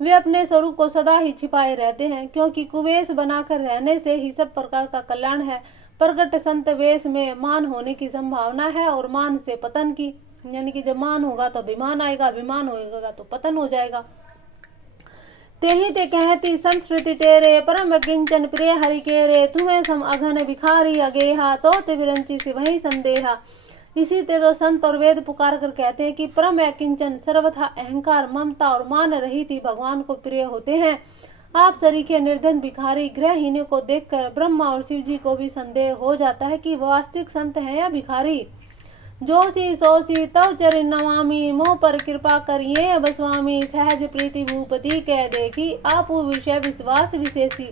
वे अपने स्वरूप को सदा ही छिपाए रहते हैं, क्योंकि कुवेश बनाकर रहने से ही सब प्रकार का कल्याण है। प्रगट संत वेश में मान होने की संभावना है और मान से पतन की, यानी कि जब मान होगा तो अभिमान आएगा, अभिमान होगा तो पतन हो जाएगा। तेहि ते कहती संस्कृति टेरे, परम किंचन प्रिय हरि केरे, तुम्हें सम अघन भिखारी अगेहा, तो ते विरंची से वही संदेहा। इसी ते तो संत और वेद पुकार कर कहते हैं कि परम किंचन सर्वथा अहंकार, ममता और मान रहित ही भगवान को प्रिय होते हैं। आप सरीखे निर्धन भिखारी गृहहीनों को देखकर ब्रह्मा और शिव जी को भी संदेह हो जाता है कि वास्तविक संत है या भिखारी। जोशी सोशी तव चरण नमामि, मोह पर कृपा करिए अब स्वामी, सहज प्रीति भूपति कह देखी, आप विषय विश्वास विशेषी।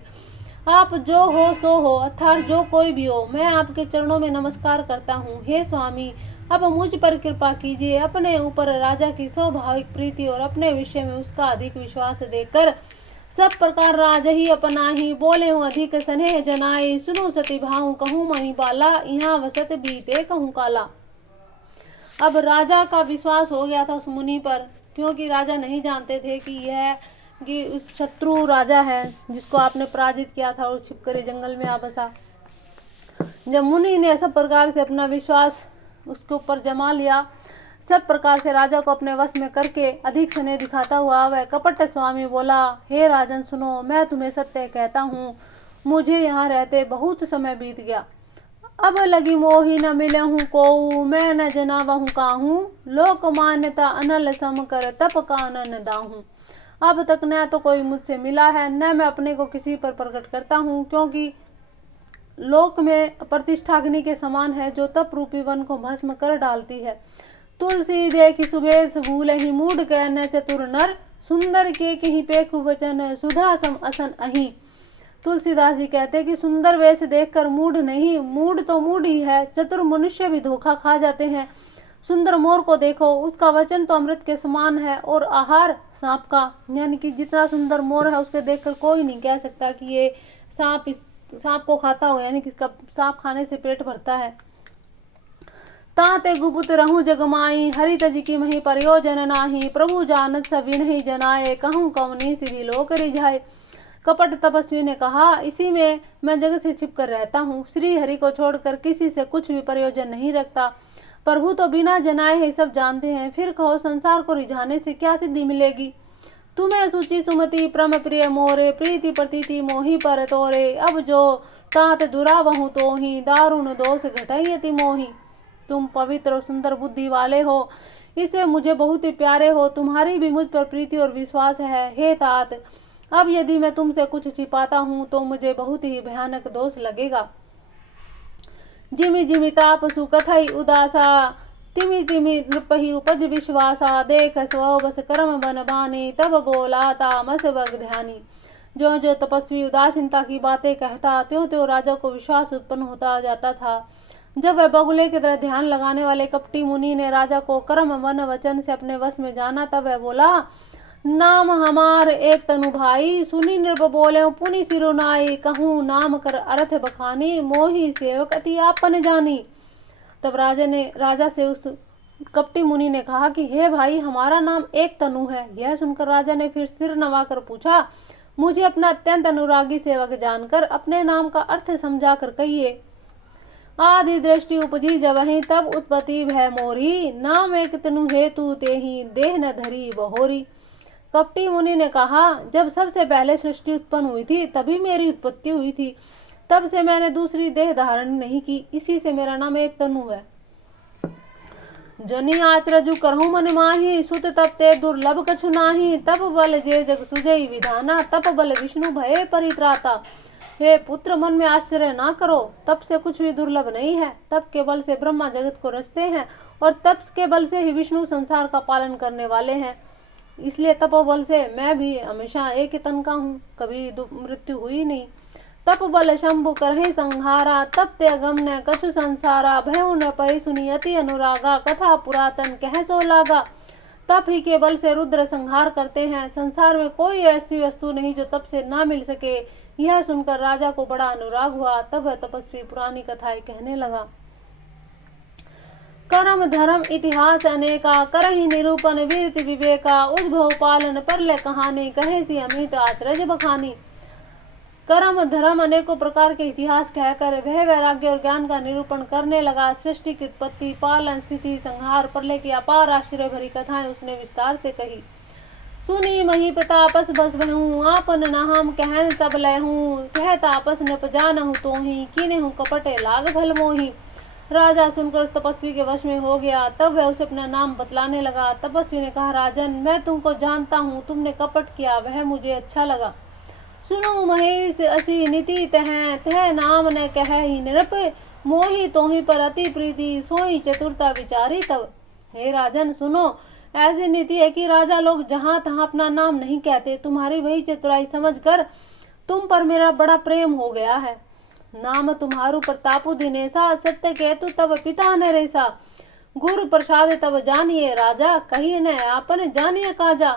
आप जो हो सो हो, अर्थात जो कोई भी हो, मैं आपके चरणों में नमस्कार करता हूँ। हे स्वामी, अब मुझ पर कृपा कीजिए। अपने ऊपर राजा की स्वाभाविक प्रीति और अपने विषय में उसका अधिक विश्वास देकर सब प्रकार राज ही अपना ही, बोले हूँ अधिक स्नेह जनाई, सुनो सती भाऊ कहूँ महिपाला, यहाँ वसत बीते कहूँ काला। अब राजा का विश्वास हो गया था उस मुनि पर, क्योंकि राजा नहीं जानते थे कि शत्रु राजा है जिसको आपने पराजित किया था और छिपकर जंगल में आ बसा। जब मुनि ने सब प्रकार से अपना विश्वास उसके ऊपर जमा लिया, सब प्रकार से राजा को अपने वश में करके अधिक स्नेह दिखाता हुआ वह कपट स्वामी बोला, हे राजन सुनो, मैं तुम्हें सत्य कहता हूँ, मुझे यहाँ रहते बहुत समय बीत गया। अब लगी मोही न मिले हूँ को, मैं न जनावा हूँ काहूँ, लोक मान्यता अनल सम कर तप कानन दाहूँ। अब तक न तो कोई मुझसे मिला है, न मैं अपने को किसी पर प्रकट करता हूँ, क्योंकि लोक में प्रतिष्ठा अग्नि के समान है जो तप रूपी वन को भस्म कर डालती है। तुलसी देखी सुबेश भूल ही, मूड कहने चतुर नर, सुंदर के ही पेखु वचन, सुधा सम असन अही। तुलसीदास जी कहते हैं कि सुंदर वेश देखकर मूड नहीं, मूड तो मूड ही है, चतुर मनुष्य भी धोखा खा जाते हैं। सुंदर मोर को देखो, उसका वचन तो अमृत के समान है और आहार सांप का, यानी कि जितना सुंदर मोर है उसके देखकर कोई नहीं कह सकता कि ये सांप को खाता हो, यानी कि इसका सांप खाने से पेट भरता है। ताते गुपुत रहूं जगमाई, हरि तज की मही प्रयोजन नाही, प्रभु जानत सभी नहीं जनाए, कहूँ कवनी सिद्धि लोक रिझाए। कपट तपस्वी ने कहा, इसी में मैं जगत से छिपकर रहता हूँ, श्री हरि को छोड़कर किसी से कुछ भी प्रयोजन नहीं रखता। प्रभु तो बिना जनाए ही सब जानते हैं, फिर कहो संसार को रिझाने से क्या सिद्धि मिलेगी। तुम्हें सूची सुमति परम प्रिय मोरे, प्रीति प्रतीति मोही पर तोरे, अब जो तात दुरावहु तो ही, दारुण दोष घटाई मोही। तुम पवित्र और सुंदर बुद्धि वाले हो, इसे मुझे बहुत ही प्यारे हो, तुम्हारी भी मुझ पर प्रीति और विश्वास है। हे तात, अब यदि मैं तुमसे कुछ छिपाता हूँ तो मुझे बहुत ही भयानक दोष लगेगा। जिमि जिमि ताप सुकथई उदासा, तिमि तिमि नृपहि उपज विश्वासा, देख स्व बस कर्म बन बानी, तब बोला तामस बग ध्यानी। जो जो तपस्वी उदासीनता की बातें कहता, त्यों त्यों राजा को विश्वास उत्पन्न होता जाता था। जब वह बगुले की तरह ध्यान लगाने वाले कपटी मुनि ने राजा को कर्म मन वचन से अपने वश में जाना, तब वह बोला, नाम हमार एक तनु भाई, सुनी नृप बोले पुनि सिरुनाई, कहूँ नाम कर अर्थ बखानी, मोही सेवक अति आपन जानी। तब राजा से उस कपटी मुनि ने कहा कि हे भाई, हमारा नाम एक तनु है। यह सुनकर राजा ने फिर सिर नवाकर पूछा, मुझे अपना अत्यंत अनुरागी सेवक जानकर अपने नाम का अर्थ समझा कर कहिए। आदि दृष्टि उपजी जबहि, तब उत्पत्ति भय मोरी, नाम एक तनु हेतु तेहि, देह न धरी बहोरी। कपटी मुनि ने कहा, जब सबसे पहले सृष्टि उत्पन्न हुई थी तभी मेरी उत्पत्ति हुई थी, तब से मैंने दूसरी देह धारण नहीं की, इसी से मेरा नाम एक तनु है। जनि आचरजु करहु मन माही, सुत तप ते दुर्लभ कछु नाही, तप बल जे जग सुजई विधाना, तप बल विष्णु भये परित्राता। हे पुत्र, मन में आश्चर्य ना करो, तप से कुछ भी दुर्लभ नहीं है। तप के बल से ब्रह्मा जगत को रचते हैं और तप के बल से ही विष्णु संसार का पालन करने वाले हैं। इसलिए तपोबल से मैं भी हमेशा एक ही तन का हूँ, कभी मृत्यु हुई नहीं। तप बल शंभु करहि संहारा, तप ते अगम न कछु संसारा, भयउ न पहि सुनि अति अनुरागा, कथा पुरातन कह सो लागा। तप ही के बल से रुद्र संहार करते हैं, संसार में कोई ऐसी वस्तु नहीं जो तप से ना मिल सके। यह सुनकर राजा को बड़ा अनुराग हुआ। तब वह तपस्वी पुरानी कथाएं कहने लगा। कर्म धर्म इतिहास अनेका, करहि निरूपण वीरति विवेका, उद्भव पालन परलय कहानी, कहे सी अमित आश्चर्य बखानी। कर्म धर्म अनेकों प्रकार के इतिहास कहकर वह वैराग्य और ज्ञान का निरूपण करने लगा। सृष्टि की उत्पत्ति, पालन, स्थिति, संहार, प्रलय की अपार आश्चर्य भरी कथाएं उसने विस्तार से कही। सुनी मही प्रतापस बस बहूँ, आपन नाम कहन तब लहूँ, कह तापस न पजानहु तोहि, कीन्हु कपटे लाग भल मोहि। राजा सुनकर उस तपस्वी के वश में हो गया। तब वह उसे अपना नाम बतलाने लगा। तपस्वी ने कहा, राजन, मैं तुमको जानता हूँ, तुमने कपट किया वह मुझे अच्छा लगा। सुनो महेश असी नीति तह, तह नाम न कह ही नृप, मोहि तोहि पर अति प्रीति, सोई चतुरता विचारी तब। हे राजन सुनो, ऐसी नीति है कि राजा लोग जहाँ तहाँ अपना नाम नहीं कहते। तुम्हारी वही चतुराई समझकर तुम पर मेरा बड़ा प्रेम हो गया है। नाम तुम्हारू प्रतापु दिनेसा, सत्य केतु तब पिता न रेसा, गुरु प्रसाद तब जानिए राजा, कहिए न आपन जानिए काजा।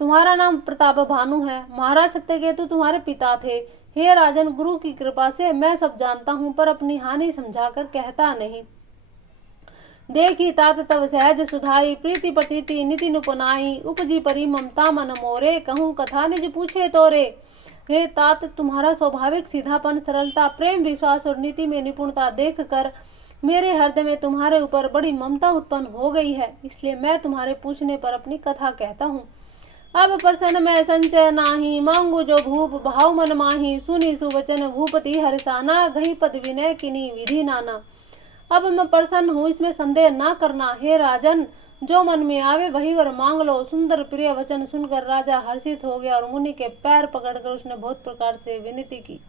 तुम्हारा नाम प्रताप भानु है, महाराज सत्यकेतु तुम्हारे पिता थे। हे राजन, गुरु की कृपा से मैं सब जानता हूँ, पर अपनी हानि समझाकर कहता नहीं। देखी तात तब सहज सुधाई, प्रीति पटीति नीति नुपनाई, उपजी परी ममता मन मोरे, कहूँ कथा निज पूछे तोरे। हे तात, तुम्हारा स्वाभाविक सीधापन, सरलता, प्रेम, विश्वास और नीति में निपुणता देख कर मेरे हृदय में तुम्हारे ऊपर बड़ी ममता उत्पन्न हो गई है, इसलिए मैं तुम्हारे पूछने पर अपनी कथा कहता हूँ। अब प्रसन्न मैं संचय नाही, मांगू जो भूप भाव मन माही, सुनी सुवचन भूपति हर्षाना, गही पद विनय किनी विधि नाना। अब मैं प्रसन्न हूँ, इसमें संदेह ना करना। हे राजन, जो मन में आवे वही वर मांग लो। सुंदर प्रिय वचन सुनकर राजा हर्षित हो गया और मुनि के पैर पकड़कर उसने बहुत प्रकार से विनती की।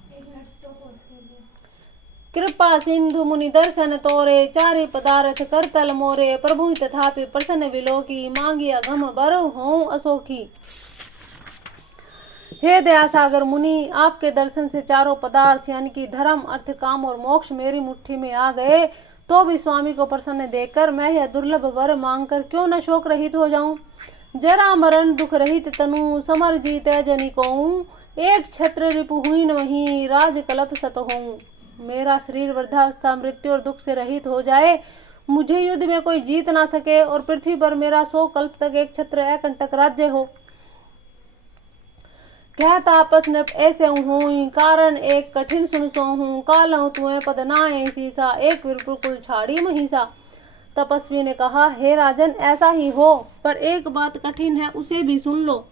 कृपा सिंधु मुनि दर्शन तोरे, चारि पदार्थ कर तल मोरे, प्रभु तथापि प्रसन्न विलोकी, मांगी अगम बरहु हों असोखी। हे दयासागर मुनि, आपके दर्शन से चारों पदार्थ यानी कि धर्म, अर्थ, काम और मोक्ष मेरी मुट्ठी में आ गए, तो भी स्वामी को प्रसन्न देखकर मैं यह दुर्लभ वर मांगकर क्यों न शोक रहित हो जाऊं। जरा मरण दुख रहित तनु, समर जीते जनि कोऊं, एक छत्र रिपुहीन वही, राज कलप सत होऊं। मेरा शरीर वृद्धावस्था, मृत्यु और दुख से रहित हो जाए, मुझे युद्ध में कोई जीत ना सके और पृथ्वी पर मेरा 100 कल्प तक एक छत्र अकंटक राज्य हो। कहता आपस न ऐसे हुई, कारण एक कठिन सुन सो हूँ, कालहूँ तुम्हें पद नाए सीसा, एक विरकुल छाड़ी महिषा। तपस्वी ने कहा, हे राजन, ऐसा ही हो, पर एक बात कठिन है, उसे भी सुन लो।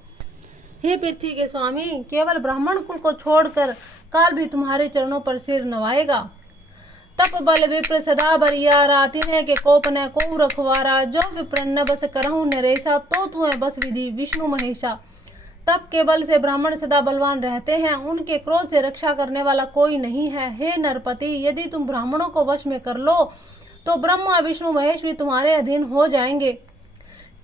हे पृथ्वी के स्वामी, केवल ब्राह्मण कुल को छोड़कर काल भी तुम्हारे चरणों पर सिर नवाएगा। तप बल विप्र सदा बरियारा, तिन्हे के कोप न को रखवारा, जो विप्रन्न बस करहूँ नरेशा, तो तुम्हें बस विधि विष्णु महेशा। तप के बल से ब्राह्मण सदा बलवान रहते हैं, उनके क्रोध से रक्षा करने वाला कोई नहीं है। हे नरपति, यदि तुम ब्राह्मणों को वश में कर लो तो ब्रह्मा विष्णु महेश भी तुम्हारे अधीन हो जाएंगे।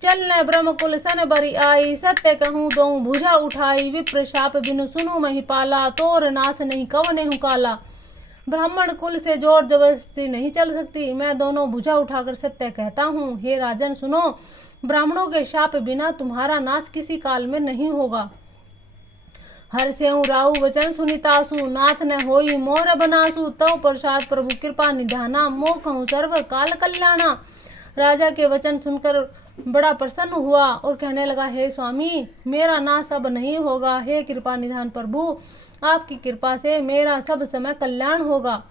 चल न ब्रह्म कुल सन बरी आई, सत्य कहूँ दो भुजा उठाई, विप्र शाप बिनु सुनु महिपाला, तोर नाश नहीं कवने हूँ काला। ब्राह्मण कुल से जोर जबरदस्ती नहीं चल सकती, मैं दोनों भुजा उठाकर सत्य कहता हूँ। हे राजन सुनो, ब्राह्मणों के शाप बिना तुम्हारा नाश किसी काल में नहीं होगा। हर्षेऊ राहु वचन सुनितासु, नाथ न होई मोर बनासु, तव प्रसाद प्रभु कृपा निधाना, मोखहु सर्व काल कल्याणा। राजा के वचन सुनकर बड़ा प्रसन्न हुआ और कहने लगा, हे स्वामी, मेरा नाश अब नहीं होगा। हे कृपा निधान प्रभु, आपकी कृपा से मेरा सब समय कल्याण होगा।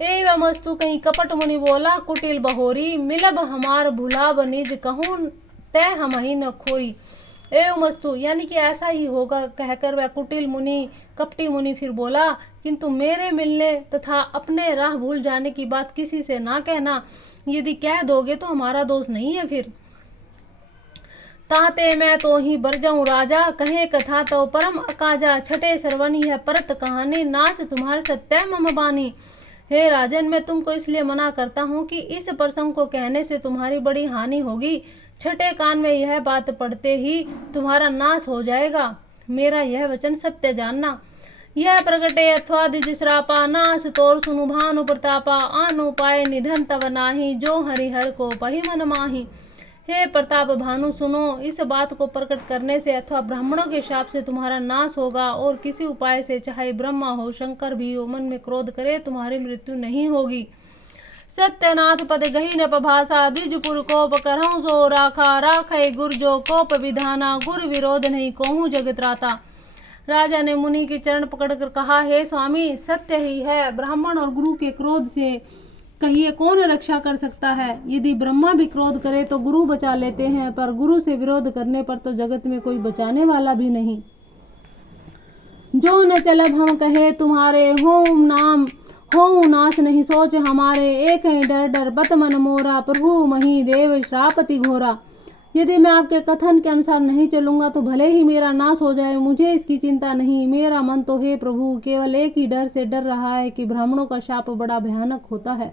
एवं वस्तु कहीं कपट मुनि बोला, कुटिल बहोरी, मिलब हमार भुलाब निज, कहूँ तय हम ही न खोई। एवं वस्तु यानी कि ऐसा ही होगा कहकर वह कुटिल मुनि, कपटी मुनि फिर बोला, किंतु मेरे मिलने तथा अपने राह भूल जाने की बात किसी से ना कहना, यदि कह दोगे तो हमारा दोष नहीं है। फिर ताते मैं तो ही बर जाऊं राजा, कहे कथा तो परम अकाजा, छठे श्रवणी है परत कहानी, नाश तुम्हारे सत्य मम बानी। हे राजन, मैं तुमको इसलिए मना करता हूँ कि इस प्रसंग को कहने से तुम्हारी बड़ी हानि होगी। छठे कान में यह बात पढ़ते ही तुम्हारा नाश हो जाएगा। मेरा यह वचन सत्य जानना। यह प्रगटे अथवा द्विज श्रापा, नाश तोर सुनु भानु प्रतापा, आनु पाए निधन तब नाही, जो हरिहर को पहि मन माही। हे प्रताप भानु सुनो, इस बात को प्रकट करने से अथवा ब्राह्मणों के शाप से तुम्हारा नाश होगा, और किसी उपाय से चाहे ब्रह्मा हो शंकर भी हो मन में क्रोध करे तुम्हारी मृत्यु नहीं होगी। सत्यनाथ पद गही न पभाषा, द्विजपुर कोप करहु सो राखा, राखे गुर जो कोप विधाना, गुर विरोध नहीं कोहू जगत राता। राजा ने मुनि के चरण पकड़कर कहा, हे स्वामी सत्य ही है, ब्राह्मण और गुरु के क्रोध से कहिए कौन रक्षा कर सकता है। यदि ब्रह्मा भी क्रोध करे तो गुरु बचा लेते हैं, पर गुरु से विरोध करने पर तो जगत में कोई बचाने वाला भी नहीं। जो न चलब हम कहे तुम्हारे, होम नाम हो नाश नहीं सोच हमारे, एक है डर डर बत मन मोरा, प्रभु मही देव श्रापति घोरा। यदि मैं आपके कथन के अनुसार नहीं चलूंगा तो भले ही मेरा नाश हो जाए, मुझे इसकी चिंता नहीं। मेरा मन तो हे प्रभु केवल एक ही डर से डर रहा है कि ब्राह्मणों का शाप बड़ा भयानक होता है।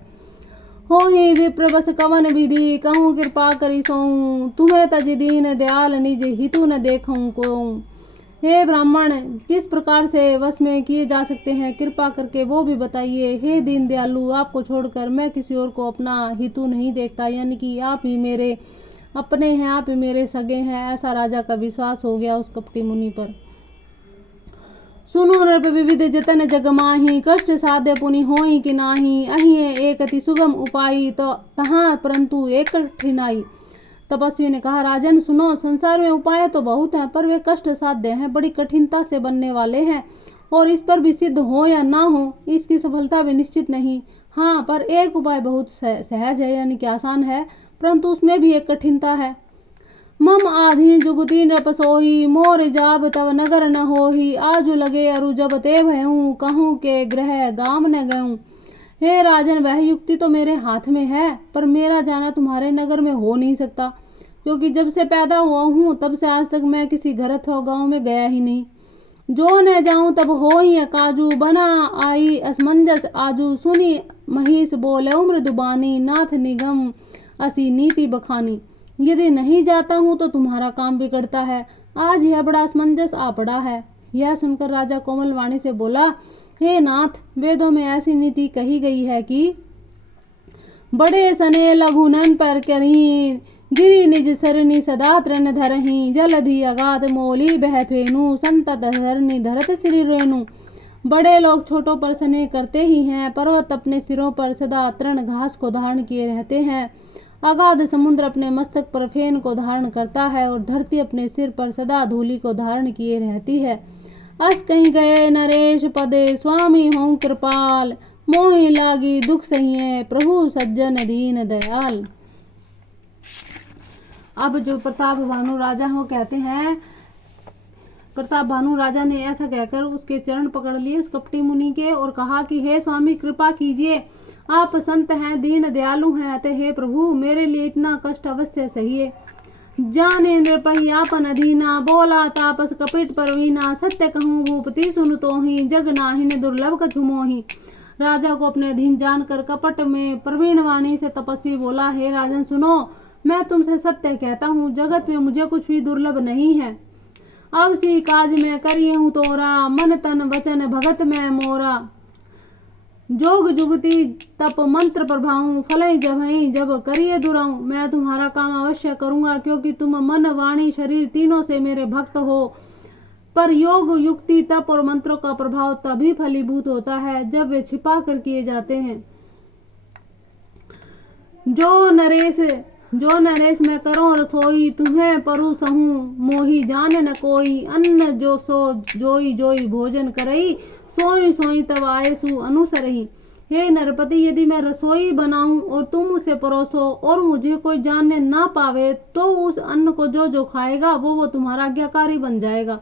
हो ही विप्र बस कवन विधि, कहूँ कृपा करी सोऊं, तुम्हें तज दीन दयाल निज हितु न देखूं को। हे ब्राह्मण किस प्रकार से वश में किए जा सकते हैं, कृपा करके वो भी बताइए। हे दीन दयालु, आपको छोड़कर मैं किसी और को अपना हितु नहीं देखता, यानी कि आप ही मेरे अपने हैं, आप ही मेरे सगे हैं। ऐसा राजा का विश्वास हो गया उस कपटी मुनि पर। सुनो नृप विविध जतन जग माही, कष्ट साध्य पुनि होई कि नाही, अहिए एक अति सुगम उपाय, तो तहाँ परंतु एक कठिनाई। तपस्वी ने कहा, राजन सुनो, संसार में उपाय तो बहुत हैं, पर वे कष्ट साध्य हैं, बड़ी कठिनता से बनने वाले हैं, और इस पर भी सिद्ध हो या ना हो इसकी सफलता भी निश्चित नहीं। हाँ, पर एक उपाय बहुत सहज है, यानी कि आसान है, परंतु उसमें भी एक कठिनता है। मम आधीन जुगती नृप सोही, मोर जाब तब नगर न होही, आजु लगे अरु जब ते भयऊं, कहूँ के ग्रह गाम न गऊं। हे राजन, वह युक्ति तो मेरे हाथ में है, पर मेरा जाना तुम्हारे नगर में हो नहीं सकता, क्योंकि जब से पैदा हुआ हूँ तब से आज तक मैं किसी घर अथवा गाँव में गया ही नहीं। जो न जाऊं तब हो ही काजू, बना आई असमंजस आजू, सुनी महिष बोले मृदुबानी, नाथ निगम असी नीति बखानी। यदि नहीं जाता हूँ तो तुम्हारा काम बिगड़ता है, आज यह बड़ा असमंजस आ पड़ा है। यह सुनकर राजा कोमल वाणी से बोला, हे नाथ, वेदों में ऐसी नीति कही गई है कि बड़े सने लघुनन पर करीन, गिरी निज सरनी सदा तृण धरही, जलधि अगाध मोली बह फेनु, संतत धरनी धरत श्री रेणु। बड़े लोग छोटों पर स्नेह करते ही हैं, पर्वत अपने सिरों पर सदा तृण घास को धारण किए रहते हैं, अगाध समुद्र अपने मस्तक पर फेन को धारण करता है, और धरती अपने सिर पर सदा धूलि को धारण किए रहती है। अस कहीं गए नरेश पदे, स्वामी हों कृपाल, मोहि लागी दुख सहिए, प्रभु सज्जन दीन दयाल। अब जो प्रताप भानु राजा हो कहते हैं, प्रताप भानु राजा ने ऐसा कहकर उसके चरण पकड़ लिए उस कपटी मुनि के, और कहा कि हे स्वामी कृपा कीजिए, आप संत हैं, दीन दयालु हैं, अतः हे प्रभु मेरे लिए इतना कष्ट अवश्य सहिए। जाने नृपहि आपन अधीना, बोला तापस कपिट परवीना, सत्य कहूँ भूपति सुन तोहि, जग नाहिन दुर्लभ कछु मोहि। राजा को अपने अधीन जानकर कपट में प्रवीण वाणी से तपस्वी बोला, हे राजन सुनो, मैं तुमसे सत्य कहता हूँ, जगत में मुझे कुछ भी दुर्लभ नहीं है। अवसी काज में करिए हूँ तोरा, मन तन वचन भगत में मोरा, जोग जुगती तप मंत्र प्रभाऊं, फलई जभई जब करिए दुराऊं। मैं तुम्हारा काम अवश्य करूंगा, क्योंकि तुम मन वाणी शरीर तीनों से मेरे भक्त हो, पर योग युक्ति तप और मंत्रों का प्रभाव तभी फलीभूत होता है जब वे छिपा कर किए जाते हैं। जो नरेश मैं करो रसोई, तुम्हें परू सहूं मोही जाने न कोई, अन्न जो सो जोई जोई भोजन करई, सोई सोई तब आयसु अनुसरही। हे नरपति, यदि मैं रसोई बनाऊं और तुम उसे परोसो और मुझे कोई जानने ना पावे, तो उस अन्न को जो जो खाएगा वो तुम्हारा आज्ञाकारी बन जाएगा।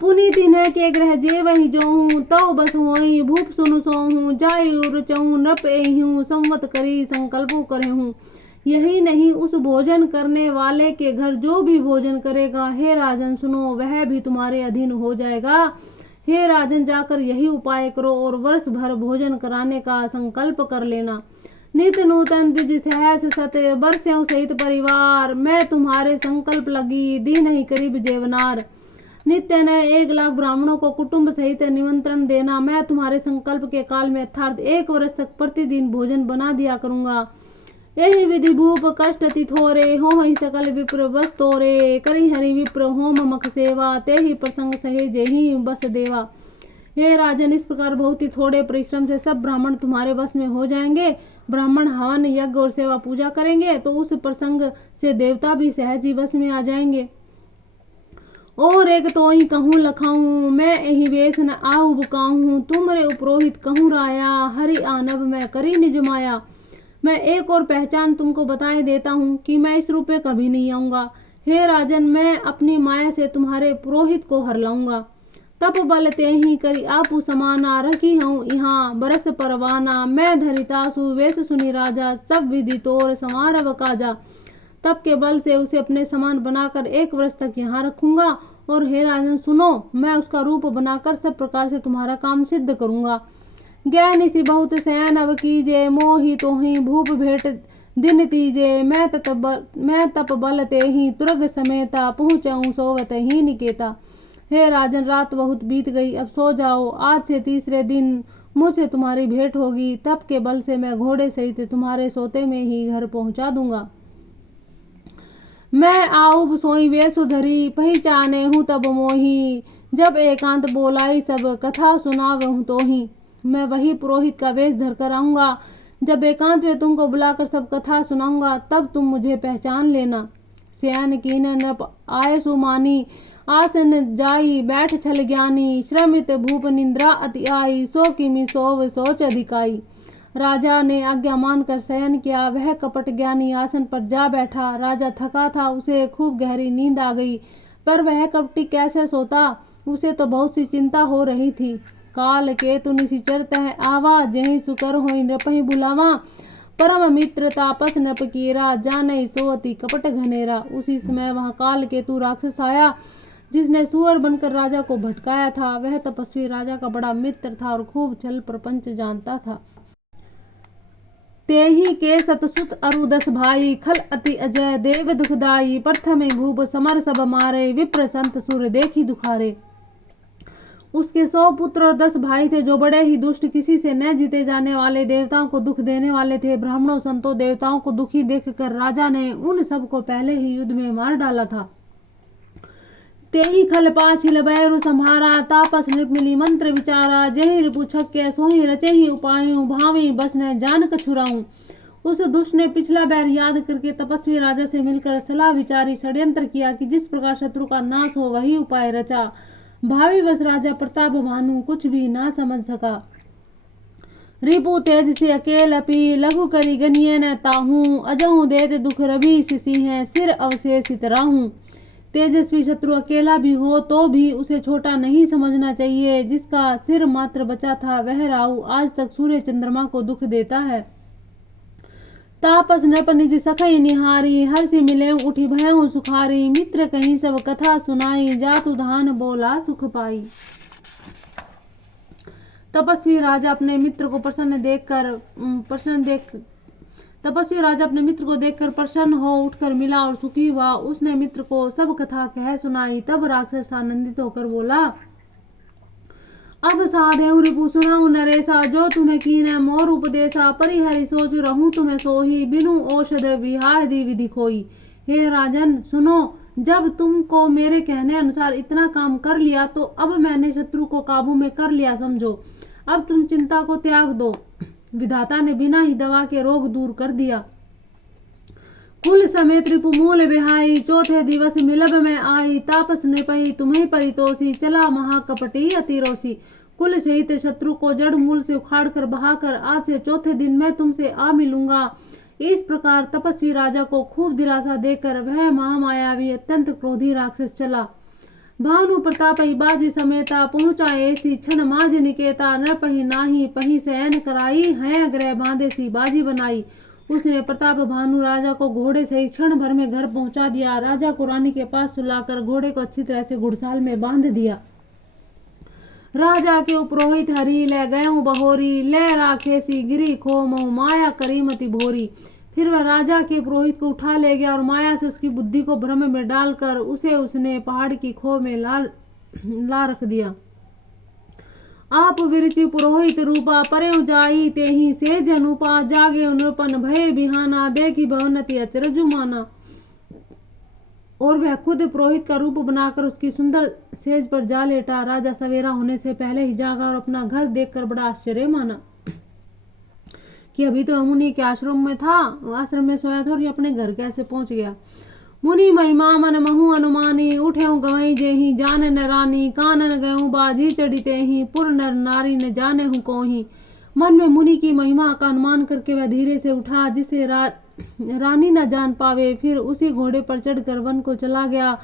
पुनीत इन्हें के ग्रह जे वही जो हूँ, तो बस होई भूप सुनु सो हूँ, जाई उरचऊँ नृप एहूँ, संवत करी संकल्पो करे हूँ। यही नहीं, उस भोजन करने वाले के घर जो भी भोजन करेगा, हे राजन सुनो, वह भी तुम्हारे अधीन हो जाएगा। हे राजन, जाकर यही उपाय करो और वर्ष भर भोजन कराने का संकल्प कर लेना। नित नूतन द्विज सहस सत, बरस्यों सहित परिवार, मैं तुम्हारे संकल्प लगी दीन ही करीब जेवनार। नित्य न 1,00,000 ब्राह्मणों को कुटुंब सहित निमंत्रण देना। मैं तुम्हारे संकल्प के काल में अर्थात 1 वर्ष तक प्रतिदिन भोजन बना दिया करूंगा। यही विधि भूप कष्ट तिथोरे हो ही सकल विप्र बस तोरे। करी हरि विप्र होम मख सेवा ते ही प्रसंग सहे जेहि बस देवा। हे राजन, इस प्रकार बहुत ही थोड़े परिश्रम से सब ब्राह्मण तुम्हारे बस में हो जाएंगे। ब्राह्मण हवन यज्ञ और सेवा पूजा करेंगे तो उस प्रसंग से देवता भी सहज ही बस में आ जाएंगे। और एक तो ही कहूँ लखाऊं, मैं यही वेश न आहु बुकाऊं। तुमरे उपरोहित कहूँ राया, हरि आनब मैं करी निज माया। मैं एक और पहचान तुमको बताए देता हूँ कि मैं इस रूप में कभी नहीं आऊंगा। हे राजन, मैं अपनी माया से तुम्हारे पुरोहित को हर लाऊंगा। तप बल ते ही करी आपू समाना, रखी हूँ यहाँ बरस परवाना। मैं धरितासु वेश सुनी राजा, सब विधि तोर समारव काजा। तप के बल से उसे अपने समान बनाकर 1 वर्ष तक यहाँ रखूंगा। और हे राजन सुनो, मैं उसका रूप बनाकर सब प्रकार से तुम्हारा काम सिद्ध करूंगा। ज्ञानी सी बहुत सैन अब कीजे, मोही तो ही भूप भेंट दिन तीजे। मैं तप बल ते ही तुरग समेता, पहुँचाऊँ सोवत ही निकेता। हे राजन, रात बहुत बीत गई, अब सो जाओ। आज से तीसरे दिन मुझसे तुम्हारी भेंट होगी। तप के बल से मैं घोड़े सहित तुम्हारे सोते में ही घर पहुंचा दूंगा। मैं आऊब सोई वेशु धरी, पहचाने हूँ तब मोही। जब एकांत बोलाई सब कथा सुनावहूँ तो ही। मैं वही पुरोहित का वेश धरकर आऊंगा। जब एकांत में तुमको बुलाकर सब कथा सुनाऊंगा तब तुम मुझे पहचान लेना। सयान कीन नृप आय सुमानी, आसन जाई बैठ छल ज्ञानी। श्रमित भूप निंद्रा अति आई, सो किमि सोव सोच अधिकाई। राजा ने आज्ञा मानकर शयन किया। वह कपट ज्ञानी आसन पर जा बैठा। राजा थका था, उसे खूब गहरी नींद आ गई। पर वह कपटी कैसे सोता, उसे तो बहुत सी चिंता हो रही थी। काल के तु निशिचर तह आवा, जहीं सुकर होई नृपहि बुलावा। परम मित्र तापस नृप कीरा, जाने सो अति कपट घनेरा। उसी समय वहाँ काल केतु राक्षस आया, जिसने सुअर बनकर राजा को भटकाया था। वह तपस्वी राजा का बड़ा मित्र था और खूब छल प्रपंच जानता था। तेहि के सतसुत अरु 10 भाई, खल अति अजय देव दुखदाई। प्रथम भूप समर सब मारे, विप्र संत सुर देखी दुखारे। उसके 100 पुत्र और 10 भाई थे, जो बड़े ही दुष्ट, किसी से न जीते जाने वाले, देवताओं को दुख देने वाले थे। ब्राह्मणों संतों देवताओं को दुखी देखकर राजा ने उन सबको पहले ही युद्ध में मार डाला था। तेहि खल पाछिल बैरु संहारा, तापस नृप मिली मंत्र विचारा। जहि रिपु छक्के सोहि रचेहि उपायों, भावी बस न जान कछुराऊं। उस दुष्ट ने पिछला बैर याद करके तपस्वी राजा से मिलकर सलाह विचारी, षड्यंत्र किया कि जिस प्रकार शत्रु का नाश हो वही उपाय रचा। भावी बस राजा प्रताप भानु कुछ भी ना समझ सका। रिपु तेज से अकेल पी, लघु करी गनिये न ताहू। अजहू देत दुख रवि सिंह, सिर अवशेषित राहू। तेजस्वी शत्रु अकेला भी हो तो भी उसे छोटा नहीं समझना चाहिए। जिसका सिर मात्र बचा था वह राहु आज तक सूर्य चंद्रमा को दुख देता है। तापस नृप निज सखई निहारी, हर्षि मिले उठी भयउ सुखारी। मित्र कहीं सब कथा सुनाई, जातु धान बोला सुख पाई। तपस्वी राजा अपने मित्र को प्रसन्न हो उठकर मिला और सुखी हुआ। उसने मित्र को सब कथा कह सुनाई। तब राक्षस आनंदित होकर बोला, अब साधेउ रिपु सुनाऊ नरेसा। जो तुम्हें कीन मोर उपदेशा, परिहरि सोच रहूं तुम्हें सोही। बिनु औषध विहाय दी विधि खोई। हे राजन सुनो, जब तुमको मेरे कहने अनुसार इतना काम कर लिया तो अब मैंने शत्रु को काबू में कर लिया समझो। अब तुम चिंता को त्याग दो। विधाता ने बिना ही दवा के रोग दूर कर दिया। कुल समेत रिपु मूल बिहाई, चौथे दिवस मिलब में आई। तापस ने पही तुम्हें परितोषी, चला महाकपटी अतिरोषी। कुल सहित शत्रु को जड़ मूल से उखाड़ कर बहाकर आज से चौथे दिन मैं तुमसे आ मिलूंगा। इस प्रकार तपस्वी राजा को खूब दिलासा देकर वह महामायावी अत्यंत क्रोधी राक्षस चला। भानु प्रताप बाजी समेता, पहुंचा ऐसी क्षण माज निकेता। न पही नाही पही शयन कराई, है ग्रह बांधे सी बाजी बनाई। उसने प्रताप भानु राजा को घोड़े से क्षण भर में घर पहुंचा दिया। राजा को रानी के पास सुलाकर घोड़े को अच्छी तरह से घुड़साल में बांध दिया। राजा के पुरोहित हरि ले गयऊ बहोरी, ले राखे सी गिरी खो मऊ। माया करीमती भोरी। फिर वह राजा के पुरोहित को उठा ले गया और माया से उसकी बुद्धि को भ्रम में डालकर उसने पहाड़ की खो में ला रख दिया। आप विरचि पुरोहित रूपा परे जाई तेहि से जनूपा जागे नृपन भय बिहाना देखी भवनति अचरज माना। और वह खुद पुरोहित का रूप बनाकर उसकी सुंदर सेज पर जा लेटा। राजा सवेरा होने से पहले ही जागा और अपना घर देखकर बड़ा आश्चर्य माना कि अभी तो मुनि के आश्रम में सोया था और ये अपने घर कैसे पहुंच गया। मुनि महिमा मन महु अनुमानी उठे गवई जेही जान न रानी कानन गयऊ बाजी चढ़ीते ही पुर नर नारी न जाने हूँ कोही। मन में मुनि की महिमा का अनुमान करके वह धीरे से उठा जिसे रानी न जान पावे। फिर उसी घोड़े पर चढ़कर वन को चला गया।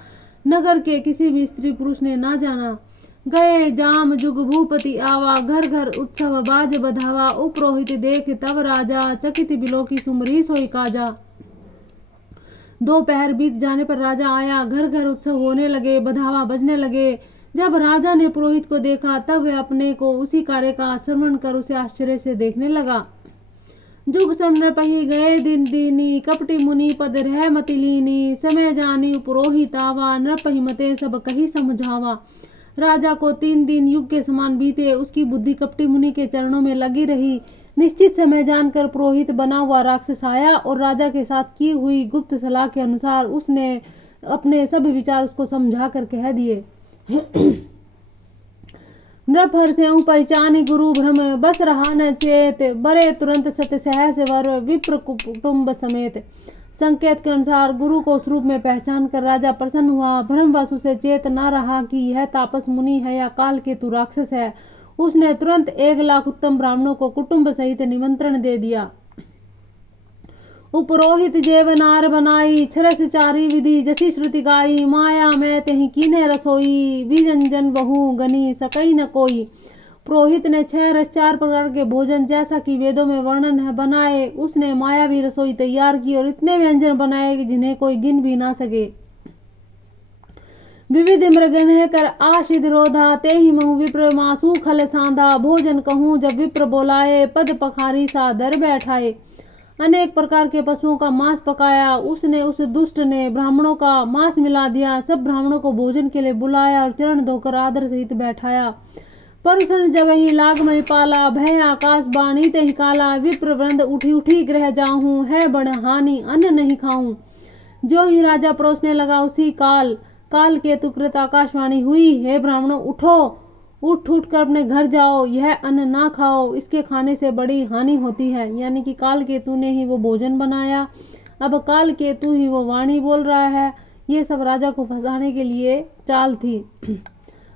नगर के किसी भी स्त्री पुरुष ने ना जाना। गए जाम जुग भूपति आवा घर घर उत्सव बाज बधावा। उपरोहित देख तब राजा चकित बिलो की सुमरी सोई काजा। दोपहर बीत जाने पर राजा आया। घर घर उत्सव होने लगे बधावा बजने लगे। जब राजा ने पुरोहित को देखा तब वह अपने को उसी कार्य का श्रवण कर उसे आश्चर्य से देखने लगा। जुग समय पही गए दिन दीनी कपटी मुनि पद रह मति लीनी। समय जानी पुरोहित आवा नृप हिमते सब कही समझावा। राजा को 3 दिन युग के समान बीते। उसकी बुद्धि कपटी मुनि के चरणों में लगी रही। निश्चित समय जानकर पुरोहित बना हुआ राक्षस आया और राजा के साथ की हुई गुप्त सलाह के अनुसार उसने अपने सब विचार उसको समझा कर कह दिए। नृप हर्षे पहचानी गुरु भ्रम बस रहा न चेत। बरे तुरंत सत्य सहस वर विप्र कुटुंब समेत। संकेत के अनुसार गुरु को उस रूप में पहचान कर राजा प्रसन्न हुआ। भ्रमवश उसे चेत न रहा कि यह तापस मुनि है या काल केतु राक्षस है। उसने तुरंत 1 लाख उत्तम ब्राह्मणों को कुटुंब सहित निमंत्रण दे दिया। उपरोहित जेवनार बनाई छरस चारी विधि जसी श्रुति गाई। माया में तही कीने रसोई विजंजन बहु गनी सकई न कोई। पुरोहित ने 6 रस 4 प्रकार के भोजन जैसा कि वेदों में वर्णन है बनाए। उसने मायावी रसोई तैयार की और इतने व्यंजन बनाए कि जिन्हें कोई गिन भी ना सके। विविध मृगन कर आशिद रोधा ते ही महु विप्र मासु खल सांधा। भोजन कहूँ जब विप्र बोलाए पद पखारी सा दर बैठाए। अनेक प्रकार के पशुओं का मांस पकाया। उसने उस दुष्ट ने ब्राह्मणों का मांस मिला दिया। सब ब्राह्मणों को भोजन के लिए बुलाया और चरण धोकर आदर सहित बैठाया। परुषण जब ही लागमय पाला भय आकाश बाणी ते ही काला। विप्र वृंद उठी उठी ग्रह जाऊं है बड़ हानि अन्न नहीं खाऊं। जो ही राजा परोसने लगा उसी काल केतु कृत आकाशवाणी हुई। हे ब्राह्मणों उठो उठ कर अपने घर जाओ। यह अन्न ना खाओ इसके खाने से बड़ी हानि होती है। यानी कि काल केतु ने ही वो भोजन बनाया। अब काल केतु ही वो वाणी बोल रहा है। ये सब राजा को फंसाने के लिए चाल थी।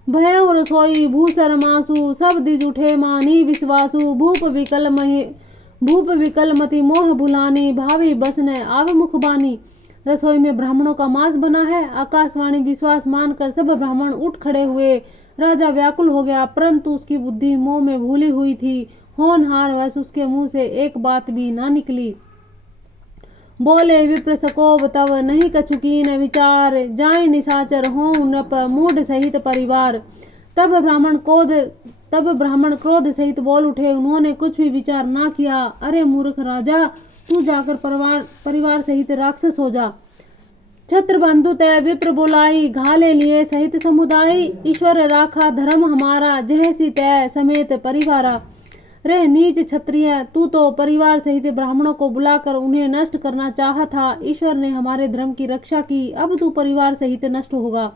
भय रसोई भूसर मासु सब दिज उठे मानी विश्वासु। भूप विकल मति मोह भुलानी भावी बसन आव मुख बानी। रसोई में ब्राह्मणों का मांस बना है। आकाशवाणी विश्वास मानकर सब ब्राह्मण उठ खड़े हुए। राजा व्याकुल हो गया परंतु उसकी बुद्धि मोह में भूली हुई थी। होनहार वश उसके मुंह से एक बात भी ना निकली। बोले विप्र सकोब तब नहीं कछुकीन विचार। जाय निशाचर हो नृप मूढ़ सहित परिवार। तब ब्राह्मण क्रोध सहित बोल उठे। उन्होंने कुछ भी विचार ना किया। अरे मूर्ख राजा तू जाकर परिवार सहित राक्षस हो जा। छत्र बंधु तय विप्र बुलाई घाले लिए सहित समुदाय। ईश्वर राखा धर्म हमारा जहसी तय समेत परिवारा। रे नीच क्षत्रिय तू तो परिवार सहित ब्राह्मणों को बुलाकर उन्हें नष्ट करना चाहा था। ईश्वर ने हमारे धर्म की रक्षा की। अब तू परिवार सहित नष्ट होगा।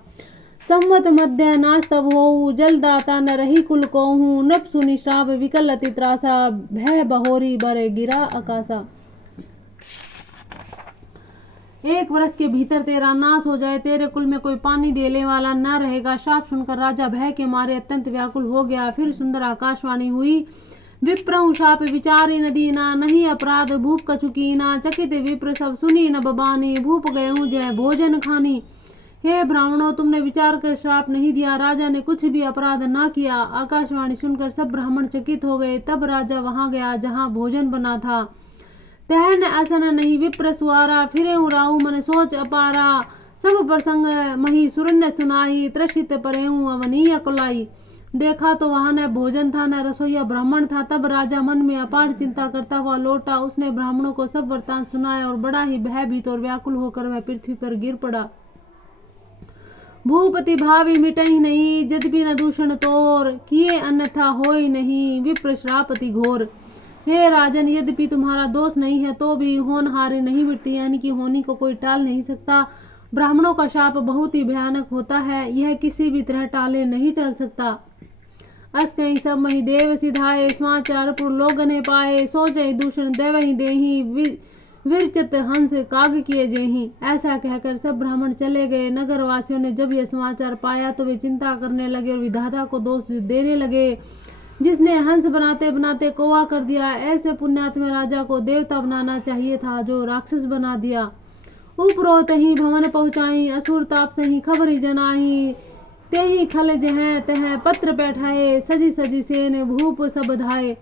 संवत मध्य नाश तब होऊ जलदाता न रही कुल कोहू। नृप सुनि श्राप विकल अति त्रासा भय बहोरी बरे गिरा आकाशा। 1 वर्ष के भीतर तेरा नाश हो जाए। तेरे कुल में कोई पानी देने वाला न रहेगा। शाप सुनकर राजा भय के मारे अत्यंत व्याकुल हो गया। फिर सुंदर आकाशवाणी हुई। विप्रहु शाप विचारी नदीना नहीं अपराध भूप कचुकीना। चकित विप्र सब सुनी न बबानी भूप गयऊं जय भोजन खानी। हे ब्राह्मणों तुमने विचार कर श्राप नहीं दिया। राजा ने कुछ भी अपराध ना किया। आकाशवाणी सुनकर सब ब्राह्मण चकित हो गए। तब राजा वहां गया जहां भोजन बना था। तहन असन नहीं विप्र सुआरा फिरे राऊ मन सोच अपारा। सब प्रसंग मही सुरन्य सुनाही त्रसित परेऊ अवनीय कुलाई। देखा तो वहां न भोजन था न रसोईया ब्राह्मण था। तब राजा मन में अपार चिंता करता हुआ लौटा। उसने ब्राह्मणों को सब वृत्तांत सुनाया और बड़ा ही भयभीत और व्याकुल होकर वह पृथ्वी पर गिर पड़ा। भूपति भावी मिटई नहीं, यद्यपि न दूषण तोर, किए अन्यथा होई नहीं, विप्र श्रापति घोर। हे राजन, यद्यपि तुम्हारा दोष नहीं है तो भी होनहारी नहीं मिटती, यानी कि होनी को कोई टाल नहीं सकता। ब्राह्मणों का शाप बहुत ही भयानक होता है, यह किसी भी तरह टाले नहीं टल सकता। अस कहीं सब मही देव सिधाए, समाचार पुर लोगने पाए, सोचे दूषण देवही देही, विरचित हंस काग किए जेही। ऐसा कहकर सब ब्राह्मण चले गए। नगर वासियों ने जब यह समाचार पाया तो वे चिंता करने लगे और विधाता को दोष देने लगे, जिसने हंस बनाते बनाते कौवा कर दिया। ऐसे पुण्यात्मा राजा को देवता बनाना चाहिए था, जो राक्षस बना दिया। उपरोत ही भवन पहुंचाई, असुर ताप से ही खबरी जनाई, ते ही खल जह तह पत्र बैठाए, सजी सजी सेन भूप सब धाये।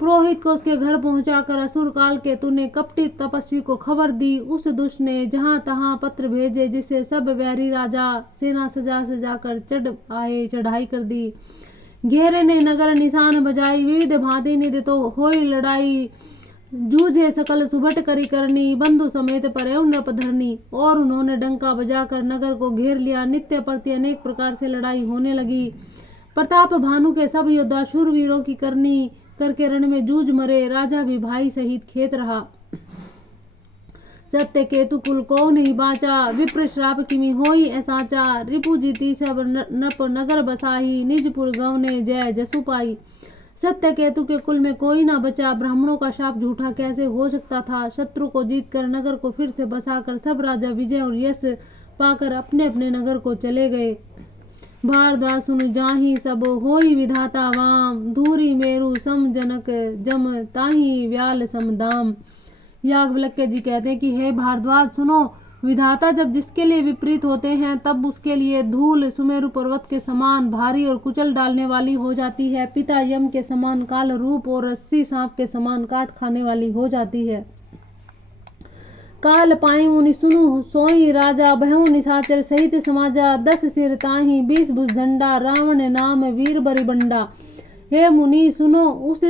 पुरोहित को उसके घर पहुंचाकर असुर काल के तूने कपटी तपस्वी को खबर दी। उस दुष्ट ने जहां तहां पत्र भेजे, जिससे सब वैरी राजा सेना सजा सजा कर चढ़ाई कर दी। घेरे ने नगर निशान बजाई, विविध भांति निधि तो होई लड़ाई, जूझे सकल सुभट करी करनी, बंधु समेत पर नृप धरनी। और उन्होंने डंका बजाकर नगर को घेर लिया। नित्य प्रति अनेक प्रकार से लड़ाई होने लगी। प्रताप भानु के सब योद्धा शूरवीरों की करनी करके रण में जूझ मरे। राजा भी भाई सहित खेत रहा। सत्य केतु कुल को नहीं बाचा, विप्र श्राप किमि होई ऐसाचा। रिपु जीती सब नप नगर बसाही, निजपुर गवने जय जसु पाई। सत्य केतु के कुल में कोई ना बचा। ब्राह्मणों का शाप झूठा कैसे हो सकता था। शत्रु को जीतकर नगर को फिर से बसाकर सब राजा विजय और यश पाकर अपने अपने नगर को चले गए। भारद्वाज सुनु जाहि सब होई विधाता वाम, धूरी मेरु सम जनक जम ताहि व्याल समदाम। याज्ञवल्क्य जी कहते हैं कि हे भारद्वाज सुनो, विधाता जब जिसके लिए विपरीत होते हैं तब उसके लिए धूल सुमेरु पर्वत के समान भारी और कुचल डालने वाली हो जाती है। पिता यम के समान काल रूप और रस्सी सांप के समान काट खाने वाली हो जाती है। काल पाई मुनि सुनु सोई राजा, भयउ निशाचर सहित समाजा। 10 सिर ताहि 20 भुजदंडा, रावण नाम वीर बरिबंडा। हे मुनि सुनो, उस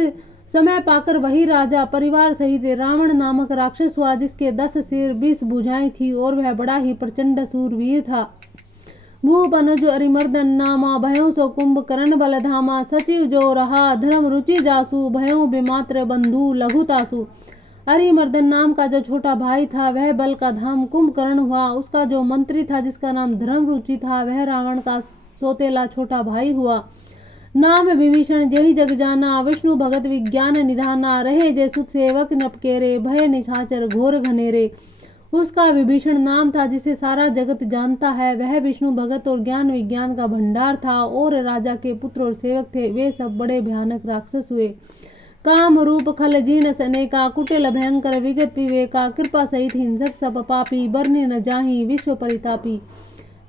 समय पाकर वही राजा परिवार सहित रावण नामक राक्षस हुआ, जिसके 10 सिर 20 भुजाएं थी और वह बड़ा ही प्रचंड सूरवीर था। भूप अनुज अरिमर्दन नामा, भयों सो कुंभकर्ण बल धामा। सचिव जो रहा धर्म रुचि जासु, भयों बेमात्र बंधु लघुतासु। अरिमर्दन नाम का जो छोटा भाई था वह बल का धाम कुंभकर्ण हुआ। उसका जो मंत्री था जिसका नाम धर्म रुचि था वह रावण का सोतेला छोटा भाई हुआ। नाम विभीषण जेहि जग जाना, विष्णु भगत विज्ञान निधाना। रहे जे सुत सेवक नपकेरे, भय निशाचर घोर घनेरे। उसका विभीषण नाम था जिसे सारा जगत जानता है। वह विष्णु भगत और ज्ञान विज्ञान का भंडार था और राजा के पुत्र और सेवक थे। वे सब बड़े भयानक राक्षस हुए। काम रूप खल जीनस अनेका, कुटिल भयंकर विगत विवेका। कृपा सहित हिंसक सब पापी, बरने न जाहि विश्व परितापी।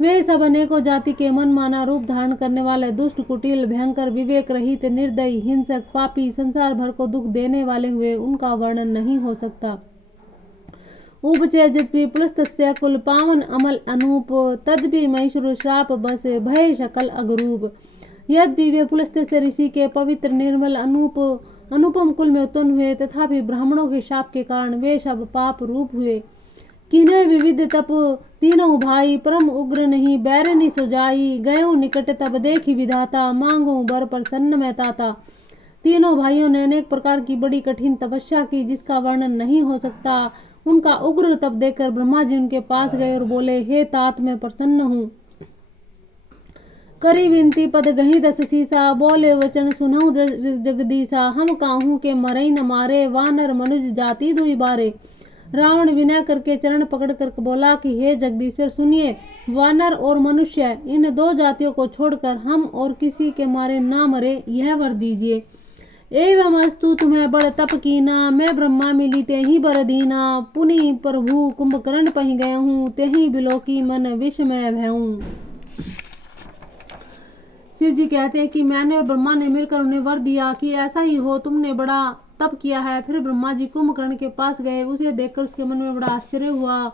वे सब अनेकों जाति के मन माना रूप धारण करने वाले दुष्ट, कुटिल, भयंकर, विवेक रहित, निर्दयी, हिंसक, पापी, संसार भर को दुख देने वाले हुए। उनका वर्णन नहीं हो सकता। उपचे जद्भी पुलस्तस्य कुल, पावन अमल अनूप। तद्भी महिषुर श्राप बस, भय शकल अगरूप। यद्यपि वे पुलस्त्य ऋषि के पवित्र निर्मल अनुपम कुल में उत्पन्न हुए, तथापि ब्राह्मणों के शाप के कारण वे सब पाप रूप हुए। किन्हें विविध तप तीनों भाई, परम उग्र नहीं बैरनी सुजाई। गयो निकट तब देखी विधाता, मांगो बर प्रसन्न में ताता। तीनों भाइयों ने अनेक प्रकार की बड़ी कठिन तपस्या की, जिसका वर्णन नहीं हो सकता। उनका उग्र तप देखकर ब्रह्मा जी उनके पास गए और बोले, हे तात, मैं प्रसन्न हूँ। करी विनती पद गही 10 सीसा, बोले वचन सुनऊ जगदीसा। हम काहू के मरई न मारे, वानर मनुज जाति दुई बारे। रावण विनय करके चरण पकड़ कर बोला कि हे जगदीश्वर सुनिए, वानर और मनुष्य इन 2 जातियों को छोड़कर हम और किसी के मारे ना मरे, यह वर दीजिए। एवं अस्तु तुम्हें बड़ तप कीना, मैं ब्रह्मा मिली ते ही बर दीना। पुनि प्रभु कुंभकर्ण पही गए हूँ, ते ही बिलोकी मन विषमय भयऊं। शिव जी कहते हैं कि मैंने और ब्रह्मा ने मिलकर उन्हें वर दिया कि ऐसा ही हो, तुमने बड़ा तप किया है। फिर ब्रह्मा जी कुंभकर्ण के पास गए। उसे देखकर उसके मन में बड़ा आश्चर्य हुआ।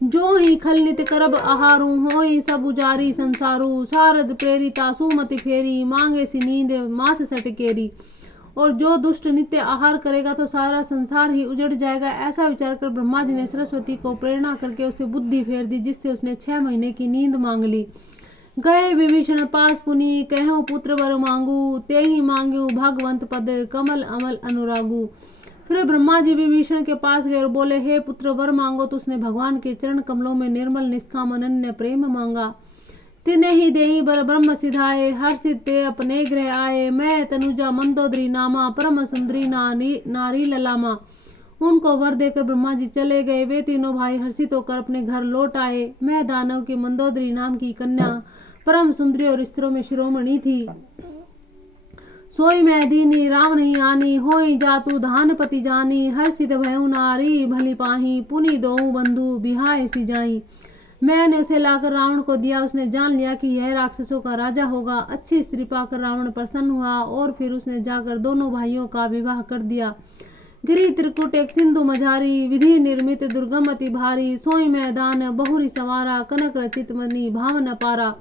जो ही खल नित करब आहारू, हो ही सब उजारी संसारू। सारद प्रेरिता सुमति फेरी, मांगे सी नींद मास सटकेरी। और जो दुष्ट नित्य आहार करेगा तो सारा संसार ही उजड़ जाएगा। ऐसा विचार कर ब्रह्मा जी ने सरस्वती को प्रेरणा करके उसे बुद्धि फेर दी, जिससे उसने 6 महीने की नींद मांग ली। गए विभीषण पास पुनि, कहूँ पुत्र वर मांगू, ते ही मांगू भागवंत पद, कमल अमल अनुरागू। फिर ब्रह्मा जी विभीषण के पास गए और बोले, हे पुत्र वर मांगो। तो उसने भगवान के चरण कमलों में निर्मल निष्काम अनन्य प्रेम मांगा। तिन्हे ही देही बर ब्रह्म सिधाए, हर्षित पे अपने ग्रह आए। मैं तनुजा मंदोदरी नामा, परम सुंदरी नारी ललामा। उनको वर देकर ब्रह्मा जी चले गए। वे तीनों भाई हर्षित होकर अपने घर लौट आए। मैं दानव की मंदोदरी नाम की कन्या परम सुंदरी और स्त्रियों में शिरोमणि थी। सोई मैं दीनी राम नहीं आनी, होई जातु धानपति जानी। हर्षित भयउ नारी भली पाही, पुनि दोऊ बंधु बिहाय सी जाई। मैंने उसे लाकर रावण को दिया। उसने जान लिया कि यह राक्षसों का राजा होगा। अच्छी स्त्री पाकर रावण प्रसन्न हुआ और फिर उसने जाकर दोनों भाइयों का विवाह कर दिया। गिरी त्रिकुट एक सिंधु मझारी, विधि निर्मित दुर्गम अति भारी। सोई मैदान बहुरी सवारा, कनक रचित मणि भावन पारा।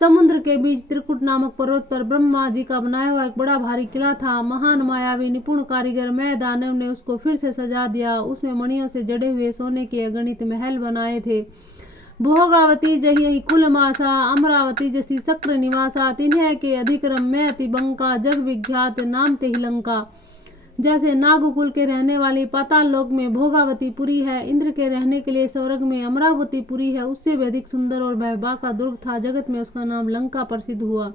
समुद्र के बीच त्रिकुट नामक पर्वत पर ब्रह्मा जी का बनाया हुआ एक बड़ा भारी किला था। महान मायावी निपुण कारीगर मैं दानव ने उसको फिर से सजा दिया। उसमें मणियों से जड़े हुए सोने के अगणित महल बनाए थे। भोगावती जही कुल मासा, अमरावती जैसी सक्र निवासा। तिन्हे के अधिक रम्य अति बंका, जग विख्यात नाम ते ही लंका। जैसे नागकुल के रहने वाली पाताल लोक में भोगावती पुरी है, इंद्र के रहने के लिए स्वर्ग में अमरावती पुरी है। उससे भी अधिक सुंदर और भयभा का दुर्ग था। जगत में उसका नाम लंका प्रसिद्ध हुआ।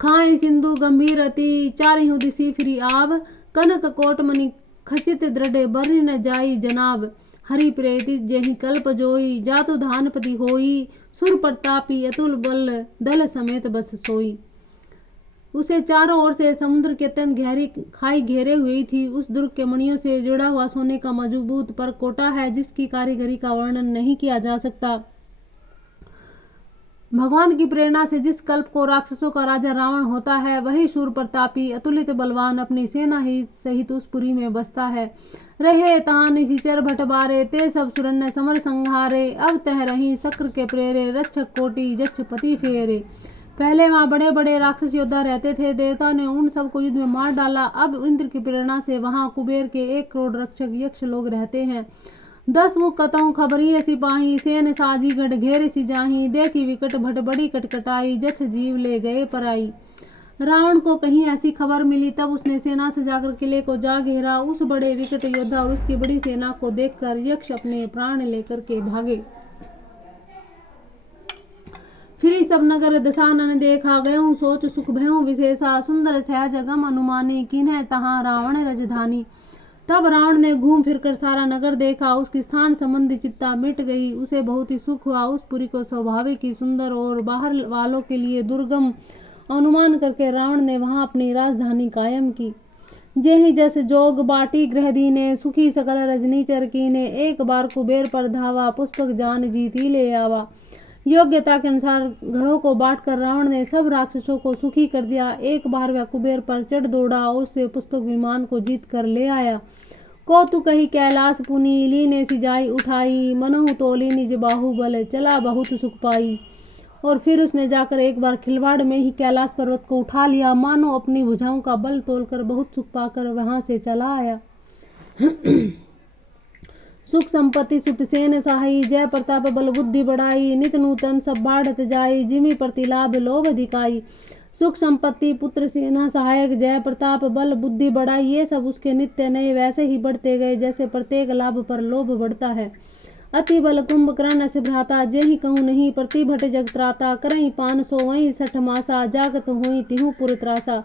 खाई सिंधु गंभीर अति, चारिहु दिशि फिरी आव। कनक कोट मणि खचित दृढ़, बरनी न जाई जनाब। हरि प्रेति जही कल्प जोई, जातु धानपति होई। सुर प्रतापी अतुल बल, दल समेत बस सोई। उसे चारों ओर से समुद्र के अत्यंत गहरी खाई घेरे हुई थी। उस दुर्ग के मणियों से जुड़ा हुआ सोने का मजबूत पर कोटा है, जिसकी कारीगरी का वर्णन नहीं किया जा सकता। भगवान की प्रेरणा से जिस कल्प को राक्षसों का राजा रावण होता है, वही शूर प्रतापी अतुलित बलवान अपनी सेना ही सहित उस पुरी में बसता है। रहे तहां निशिचर भटबारे, ते सब सुरन्य समर संहारे। अब तह रही सक्र के प्रेरे, रक्षक कोटि जक्ष पति फेरे। पहले वहां बड़े बड़े राक्षस योद्धा रहते थे। देवता ने उन सबको युद्ध में मार डाला। अब इंद्र की प्रेरणा से वहां कुबेर के 1 करोड़ रक्षक यक्ष लोग रहते हैं। 10 मुख कतौ खबरी सिपाही, सेन साजी गढ़ घेर सी जाही। देखी विकट भट बड़ी कटकटाई, जक्ष जीव ले गए पराई। रावण को कहीं ऐसी खबर मिली, तब उसने सेना से जाकर किले को जा घेरा। उस बड़े विकट योद्धा और उसकी बड़ी सेना को देखकर यक्ष अपने प्राण लेकर के भागे। फिर सब नगर दशानन देखा, गयों सोच सुख भयों विशेषा। सुंदर सहज गम अनुमानी, किन्ह तहां रावण रजधानी। तब रावण ने घूम फिरकर सारा नगर देखा। उसकी स्थान संबंधी चिंता मिट गई। उसे बहुत ही सुख हुआ। उस पुरी को स्वाभाविक ही सुंदर और बाहर वालों के लिए दुर्गम अनुमान करके रावण ने वहां अपनी राजधानी कायम की। जेहि जस जोग बाटी गृह दीने, सुखी सकल रजनी चरकीने। एक बार कुबेर पर धावा, पुष्पक जान जीती ले आवा। योग्यता के अनुसार घरों को बांटकर रावण ने सब राक्षसों को सुखी कर दिया। एक बार वह कुबेर पर चढ़ दौड़ा और उससे पुष्पक विमान को जीत कर ले आया। कौतुक ही कैलाश पुनी, लीने सी जाई उठाई। मनहु तोली निज बाहुबल, चला बहुत सुख पाई। और फिर उसने जाकर एक बार खिलवाड़ में ही कैलाश पर्वत को उठा लिया। मानो अपनी भुजाओं का बल तोलकर बहुत सुख पाकर वहां से चला आया। सुख संपत्ति सुत सेन सहाई, जय प्रताप बल बुद्धि बढ़ाई। नित नूतन सब बाढ़त जाई, जिमि प्रतिलाभ लोभ दिखाई। सुख संपत्ति पुत्र सेना सहायक जय प्रताप बल बुद्धि बढ़ाई, ये सब उसके नित्य नए वैसे ही बढ़ते गए जैसे प्रत्येक लाभ पर लोभ बढ़ता है। अति बल कुंभकर्ण से भ्राता, जेहि कहूँ नहीं प्रतिभट जग त्राता। करई 500 60 मासा, जागत होई तिहु पुर त्रासा।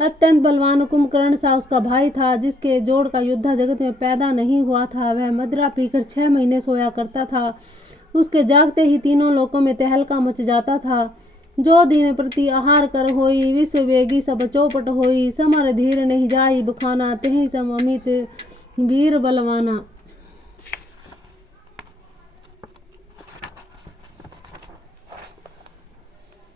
अत्यंत बलवान कुंभकर्ण सा उसका भाई था, जिसके जोड़ का योद्धा जगत में पैदा नहीं हुआ था। वह मदिरा पीकर 6 महीने सोया करता था। उसके जागते ही तीनों लोकों में तहलका मच जाता था। जो दिन प्रति आहार कर होई, विश्व वेगी सब चौपट होई। समर धीर नहीं जाई बखाना, तेहि सम अमित वीर बलवाना।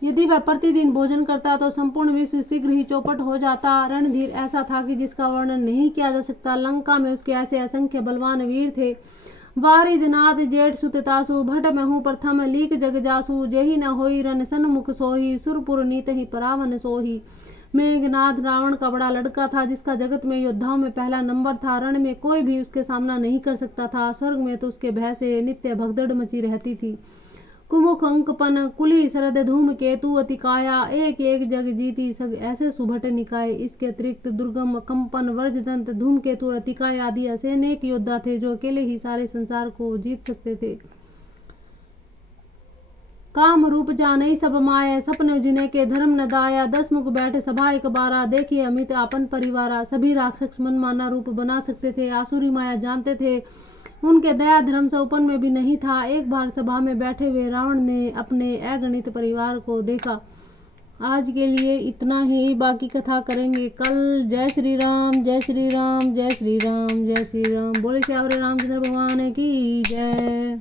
यदि वह प्रतिदिन भोजन करता तो संपूर्ण विश्व शीघ्र ही चौपट हो जाता। रणधीर ऐसा था कि जिसका वर्णन नहीं किया जा सकता। लंका में उसके ऐसे असंख्य बलवान वीर थे। वारिदनाथ जेठ सुततासु, भट महु प्रथम लीक जग जासु। जेहि न होई रन सन्मुख सोही, सुरपुर नीत ही परावन सोही। मेघनाद रावण का बड़ा लड़का था, जिसका जगत में योद्धाओं में पहला नंबर था। रण में कोई भी उसके सामना नहीं कर सकता था। स्वर्ग में तो उसके भय से नित्य भगदड़ मची रहती थी। कुमुख अंकपन कुली शरद धूम केतु अतिकाया, एक एक जग जीती सग ऐसे सुभट निकाय। इसके अतिरिक्त दुर्गम कंपन वर्जदंत धूमकेतु और अतिकाय आदि ऐसे अनेक योद्धा थे जो अकेले ही सारे संसार को जीत सकते थे। काम रूप जाने सब माया, सपने जिने के धर्म न दाया। 10 मुख बैठे सभा एक बारा, देखिए अमित आपन परिवारा। सभी राक्षस मन माना रूप बना सकते थे, आसुरी माया जानते थे। उनके दया धर्म से उपन में भी नहीं था। एक बार सभा में बैठे हुए रावण ने अपने अगणित परिवार को देखा। आज के लिए इतना ही, बाकी कथा करेंगे कल। जय श्री राम, जय श्री राम, जय श्री राम, जय श्री राम। बोले श्यावरे रामचंद्र भगवान की जय।